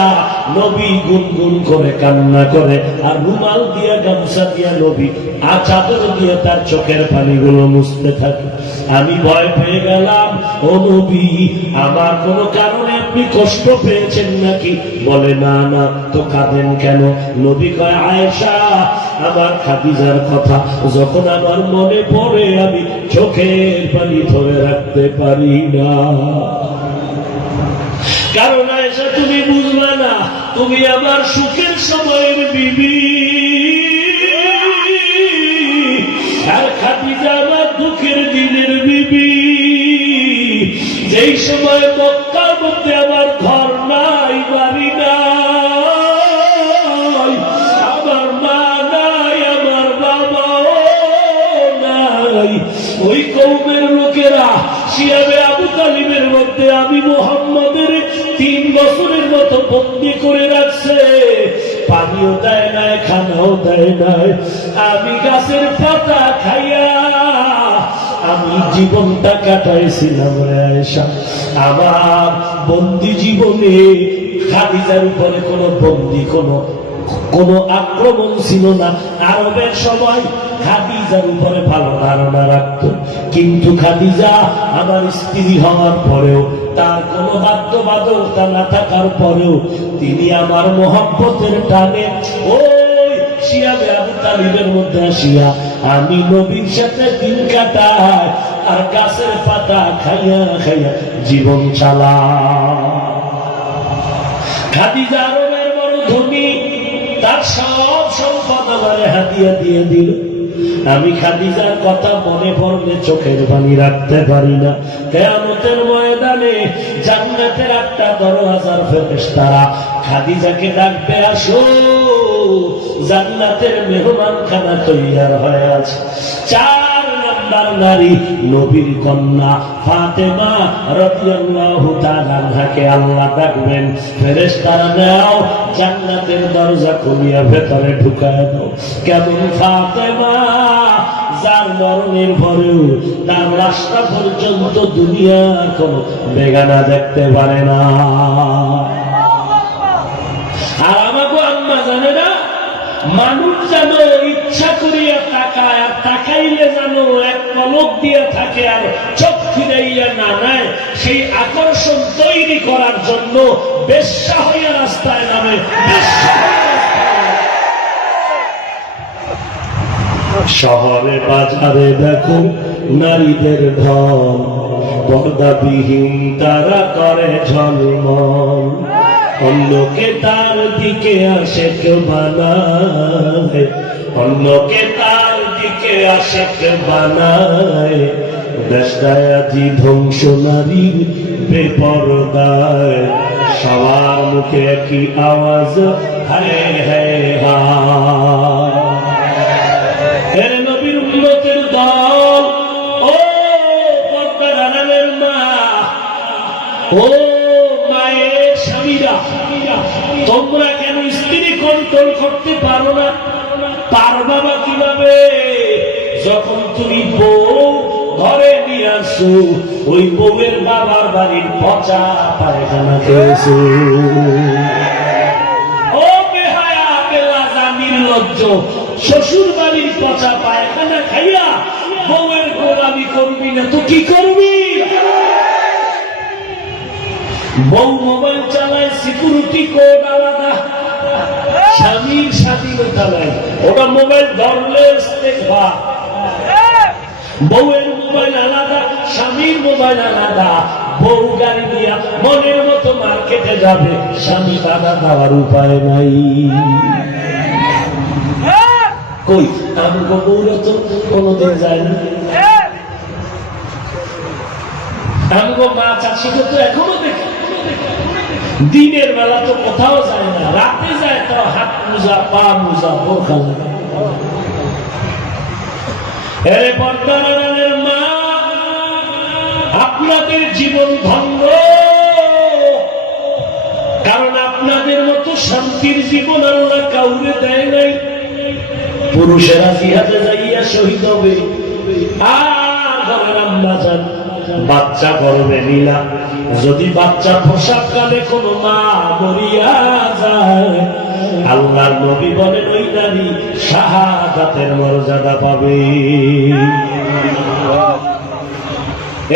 নবী গুনগুন করে কান্না করে, আর রুমাল দিয়া গামছা দিয়া নবী আর চাদর দিয়ে তার চোখের পানিগুলো মুছতে থাকে। আমি ভয় পেয়ে গেলাম, ও নবী আমার কোনো কারণে আপনি কষ্ট পেয়েছেন নাকি? বলে না না, তো কাঁদেন কেন? নবী কয়, আয়েশা আমার খাদিজার কথা যখন আমার মনে পড়ে আমি চোখের পানি ধরে রাখতে পারি না। কারণ আয়েশা তুমি বুঝবে না, তুমি আমার সুখের সময়ের বিবি, আর খাদিজা আমার দুঃখের দিনের বিবি। যেই সময় মক্কার মধ্যে আমার ঘর নাই, বাড়ি নাই, আমার মা নাই, আমার বাবাও নাই, ওই কওমের লোকেরা সিয়ামে আবু তালিবের মধ্যে আমি মুহাম্মদের 3 বছরের মতো বন্দী করে রাখছে। পানিও দেয় নাই, খানাও দেয় নাই, আমি গাছের পাতা খাইয়া আমি জীবনটা কাটাইছিলাম রে আয়েশা। আমার বন্দী জীবনে খাদিজার উপরে কোনো বন্দী কোনো আক্রমণ ছিল না। আরবের সবাই খাদিজার উপরে ভালো ধারণা রাখত, কিন্তু খাদিজা আমার স্ত্রী হওয়ার পরেও, তার কোনো বাধ্যবাধকতা না থাকার পরেও তিনি আমার মহব্বতের টানে ওই সিয়ামে আবু তালিবের মধ্যে আসিয়া আমি নবীর সাথে দিন কাটাই, আর গাছের পাতা খাইয়া খাইয়া জীবন চালা। খাদিজা আরবের বড় ধনী, তার সব সম্পদ আমারে হাদিয়া দিয়ে দিল। আমি খাদিজার কথা মনে পড়লে চোখের পানি রাখতে পারি না। কিয়ামতের ময়দানে ময়দানে জান্নাতের 8টা দরওয়াজার ফেরেশতারা খাদিজাকে ডাকবে, আসো জান্নাতের মেহমানখানা তৈয়ার হয়ে আছে। 4 নাম্বার নারী নবীর কন্যা ফাতেমা রাদিয়াল্লাহু তাআলা আনহাকে আল্লাহ ডাকবেন, ফেরেশতারা নাও জান্নাতের দরজা খুলিয়া ভেতরে ঢুকায় দাও। কেমন ফাতেমা, যার মরণের পরেও তার লাশটা পর্যন্ত দুনিয়া কোনো বেগানা দেখতে পারে না। আর আমাকে আম্মা জানে না, মানুষ যেন ইচ্ছা করিয়া তাকায়, আর তাকাইলে যেন এক পলক দিয়া থাকে আর চোখ ফিরাইয়া না নেয়, সেই আকর্ষণ তৈরি করার জন্য বেশ্যা হইয়া রাস্তায় নামে। শহরে বাজারে দেখো নারীদের ঢল, পর্দাবিহীন তারা করে ঝলমল, অন্যকে তার দিকে আশেক বানায়, অন্যকে তার দিকে আশেক বানায়, দেশটায় আজি ধ্বংস নারীর বেপরদায়, সবার মুখে একই আওয়াজ, হায় হায় হায়। এর নবীর উম্মতের দল, ও পর্দার আড়ালের মা, ও মায়ের স্বামীরা, তোমরা কেন স্ত্রী কন্ট্রোল করতে পারো না? পারবা বা কিভাবে? যখন তুমি বউ ঘরে নিয়ে আসো, ওই বউয়ের বাবার বাড়ির পচা পায়খানা খেয়েছো। ও বেহায়া বেলাজা নির্লজ্জ, শ্বশুর বাড়ির পচা পায়খানা খাইয়া বউয়ের গোলামি করবি না তো কি করবি? বউ মোবাইল চালায়, সিকিউরিটি কোড আলাদা, স্বামীর স্বাধীনতা নাই, ওটা মোবাইল ধরলে দেখবা। বউয়ের মোবাইল আলাদা, স্বামীর মোবাইল আলাদা। বউ গাড়ি দিয়া মনের মতো মার্কেটে যাবে, স্বামী বাধা দেওয়ার উপায় নাই। কই আমগো বউরা তো কোনোদিন যায় না, আমগো মা চাষিকে তো এখনো দেখে, দিনের বেলা তো কোথাও যায় না, রাতে যায় তো হাত মোজা পা মোজা বোরখা লাগে। এরে পর্দার মা, আপনাদের জীবন ধন্য, কারণ আপনাদের মতো শান্তির জীবন আল্লাহ কাউরে দেয় নাই। পুরুষেরা জিহাদে যাইয়া শহীদ হবে, আর ঘরের আম্মা যান বাচ্চা গর্ভে নিলা, যদি বাচ্চা প্রসব কালে কোনো মা মরিয়া যায়, আল্লাহর নবী বলেন ওই নারী শাহাদাতের মর্যাদা পাবে।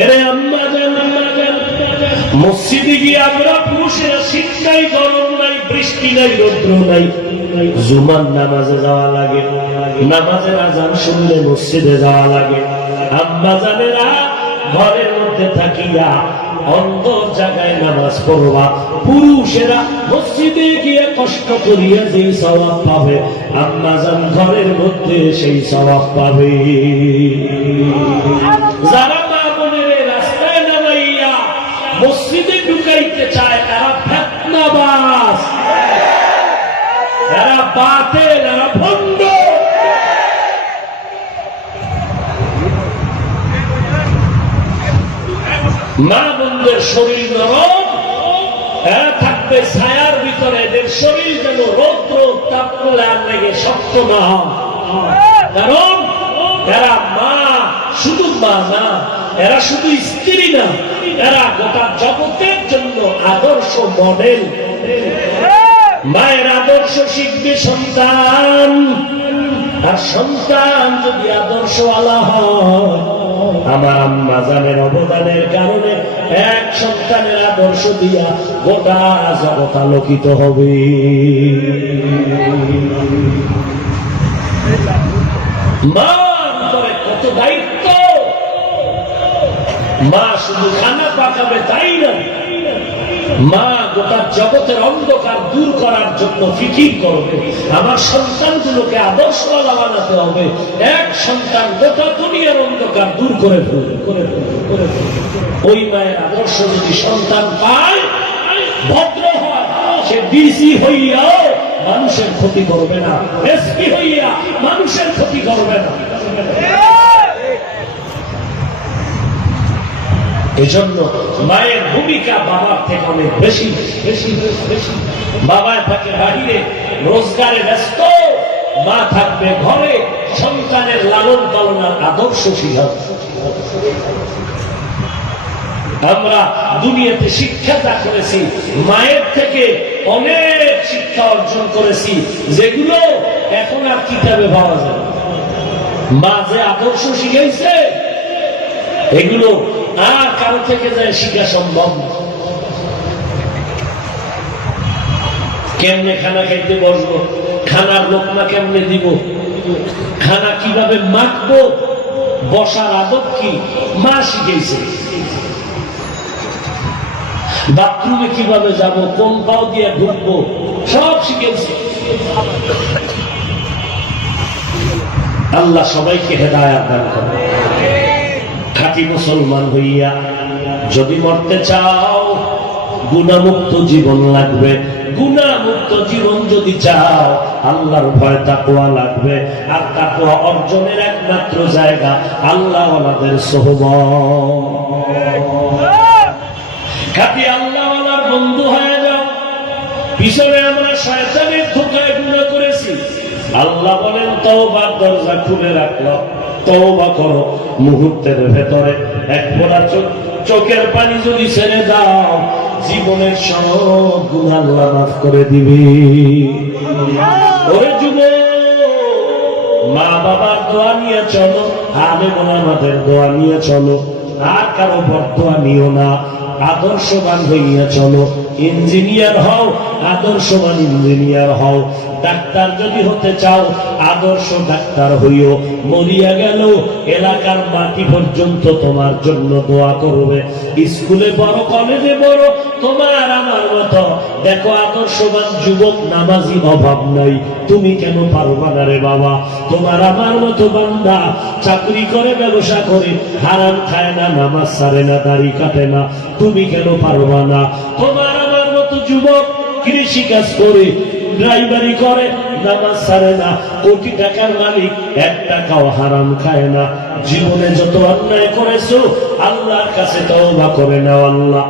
এরে আম্মা যান, মসজিদে গিয়ে আমরা পুরুষেরা শীত নাই, গরম নাই, বৃষ্টি নাই, রৌদ্র নাই, জুমার নামাজে যাওয়া লাগে, নামাজের আজান শুনলে মসজিদে যাওয়া লাগে। আম্মা জানেরা ঘরের মধ্যে থাকিয়া অন্ধ জায়গায় নামাজ পড়বা, পুরুষেরা মসজিদে গিয়ে কষ্ট করিয়া যেই সওয়াব পাবে, আম্মা জান ঘরের মধ্যে সেই সওয়াব পাবে। যারা মা বোনের রাস্তায় নামাইয়া মসজিদে ঢুকাইতে চায়, তারা ফিতনাবাজ, এরা বাতিল, এরা ভণ্ড। মা বোনদের শরীর নরম, এরা থাকবে ছায়ার ভিতরে, এদের শরীর যেন রৌদ্র তাপ করলে আর লেগে শক্ত না হয়, কারণ এরা মা, শুধু মা না, এরা শুধু স্ত্রী না, এরা গোটা জগতের জন্য আদর্শ মডেল। মায়ের আদর্শ শিখবে সন্তান, আর সন্তান যদি আদর্শওয়ালা হয়, আমার আম্মা জানের অবদানের কারণে এক সন্তানের আদর্শ দিয়া গোটা জগৎ আলোকিত হবে। মা কত দায়িত্ব, মা শুধু খানা পাকাবে তাই না, মা গোটা জগতের অন্ধকার দূর করার জন্য ফিকির করবে, আমার সন্তানগুলোকে আদর্শওয়ালা বানাতে হবে। এক সন্তান গোটা দুনিয়ার অন্ধকার দূর করে ফেলবে। ওই মায়ের আদর্শ যদি সন্তান পায়, ভদ্র হয়, সে ডিসি হইয়াও মানুষের ক্ষতি করবে না, এসপি হইয়া মানুষের ক্ষতি করবে না। এজন্য মায়ের ভূমিকা বাবার থেকে অনেক বেশি বেশি বেশি। বাবা থাকে বাহিরে রোজগারে ব্যস্ত, মা থাকবে ঘরে সন্তানের লালন পালনের আদর্শ শিখাবে। আমরা দুনিয়াতে শিক্ষা যা করেছি মায়ের থেকে অনেক শিক্ষা অর্জন করেছি, যেগুলো এখন আর কিতাবে পাওয়া যায়। মা যে আদর্শ শিখাইছে এগুলো আর কারো থেকে যায় শিখা সম্ভব না। কেমনে খানা খাইতে বসবো, খানার লোকমা কেমনে দিব, খানা কিভাবে মাখবো, বসার আদব কি, মা শিখাইছে। বাথরুমে কিভাবে যাব, কোন পাও দিয়ে ঢুকবো, সব শিখেছে। আল্লাহ সবাইকে হেদায়েত দান করে। খাঁটি মুসলমান হইয়া যদি মরতে চাও, গুনাহমুক্ত জীবন লাগবে। গুনাহমুক্ত জীবন যদি চাও, আল্লাহর ভয় তাকওয়া লাগবে। আর তাকওয়া অর্জনের একমাত্র জায়গা আল্লাহওয়ালাদের সোহবত। খাঁটি আল্লাহওয়ালার বন্ধু হয়ে যাও। পিছনে আমরা শয়তানের ধোঁকায় গুনাহ করেছি, আল্লাহ বলেন তওবার দরজা খুলে রাখলো, তওবা করো। মুহূর্তের ভেতরে এক ফোঁটা চোখের পানি যদি ছেড়ে দাও, জীবনের সব গুনাহ আল্লাহ মাফ করে দিবে। ওরে যুবক, মা বাবার দোয়া নিয়ে চলো, আলেম ওলামাদের দোয়া নিয়ে চলো, আর কারো বদদোয়া নিও না। আদর্শবান হইয়া চলো। ইঞ্জিনিয়ার হও, আদর্শবান ইঞ্জিনিয়ার হও। ডাক্তার যদি হতে চাও, আদর্শ ডাক্তার হইও। মরিয়া গেল এলাকার মাটি পর্যন্ত তোমার জন্য দোয়া করবে। স্কুলে বড়, কলেজে বড়, তোমার আমার মতো দেখো আদর্শবান যুবক নামাজি অভাব নাই। তুমি কেন পারবা না রে বাবা? তোমার আমার মতো বান্দা চাকরি করে, ব্যবসা করে, হারাম খায় না, নামাজ ছাড়ে না, দাড়ি কাটে না, তুমি কেন পারবা না? তোমার আমার মতো যুবক কৃষি কাজ করে, ড্রাইভারি করে, নামাজ ছাড়ে না, কোটি টাকার মালিক, এক টাকাও হারাম খায় না। জীবনে যত অন্যায় করেছো আল্লাহর কাছে তওবা করে নাও। আল্লাহ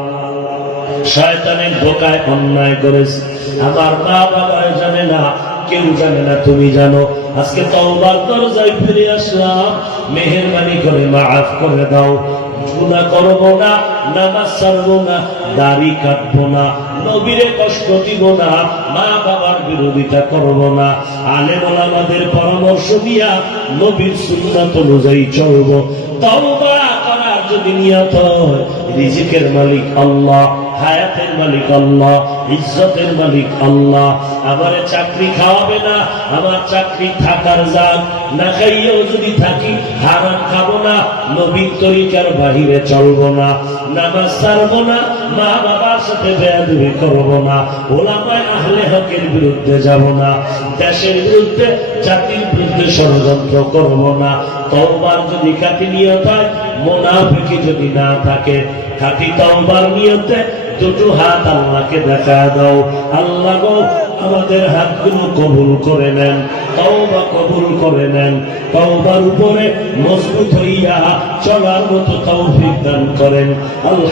শয়তানের ধোঁকায় অন্যায় করেছে, আমার মা বাবা জানে না, কেউ জানে না, তুমি জানো। আজকে তওবার দরজায় ফিরে আসলাম, মেহেরবানি করে মাফ করে দাও। গুনাহ করবো না, নামাজ ছাড়বো না, দাড়ি কাটবো না, নবীরে কষ্ট দিব না, মা বাবার বিরোধিতা করবো না, আলেম ওলামাদের পরামর্শ দিয়া নবীর সুন্নাত অনুযায়ী চলবো। তওবা করার যদি নিয়ত হয়, রিজিকের মালিক আল্লাহ, হায়াতের মালিক আল্লাহ, ইজ্জতের মালিক আল্লাহ। আমারে চাকরি খাওয়াবে না, আমার চাকরি থাকার যাক, না খাইয়েও যদি থাকি হারাম খাবো না, নবীর তরিকার বাহিরে চলবো না, নামাজ ছাড়বো না, মা বাবার সাথে বেয়াদবি করবো না, ওলামায়ে আহলে হকের বিরুদ্ধে যাব না, দেশের বিরুদ্ধে, জাতির বিরুদ্ধে ষড়যন্ত্র করবো না। তওবার যদি খাঁটি নিয়ত হয়, মুনাফিকি যদি না থাকে, খাঁটি তওবার নিয়তে দুটো হাত আল্লাহকে দেখা দাও। আল্লাহ গো, আমাদের হাতগুলো কবুল করে নেন, তওবা কবুল করে নেন, তওবার উপরে মজবুত হইয়া চলার মতো তৌফিক দান করেন। আল্লাহ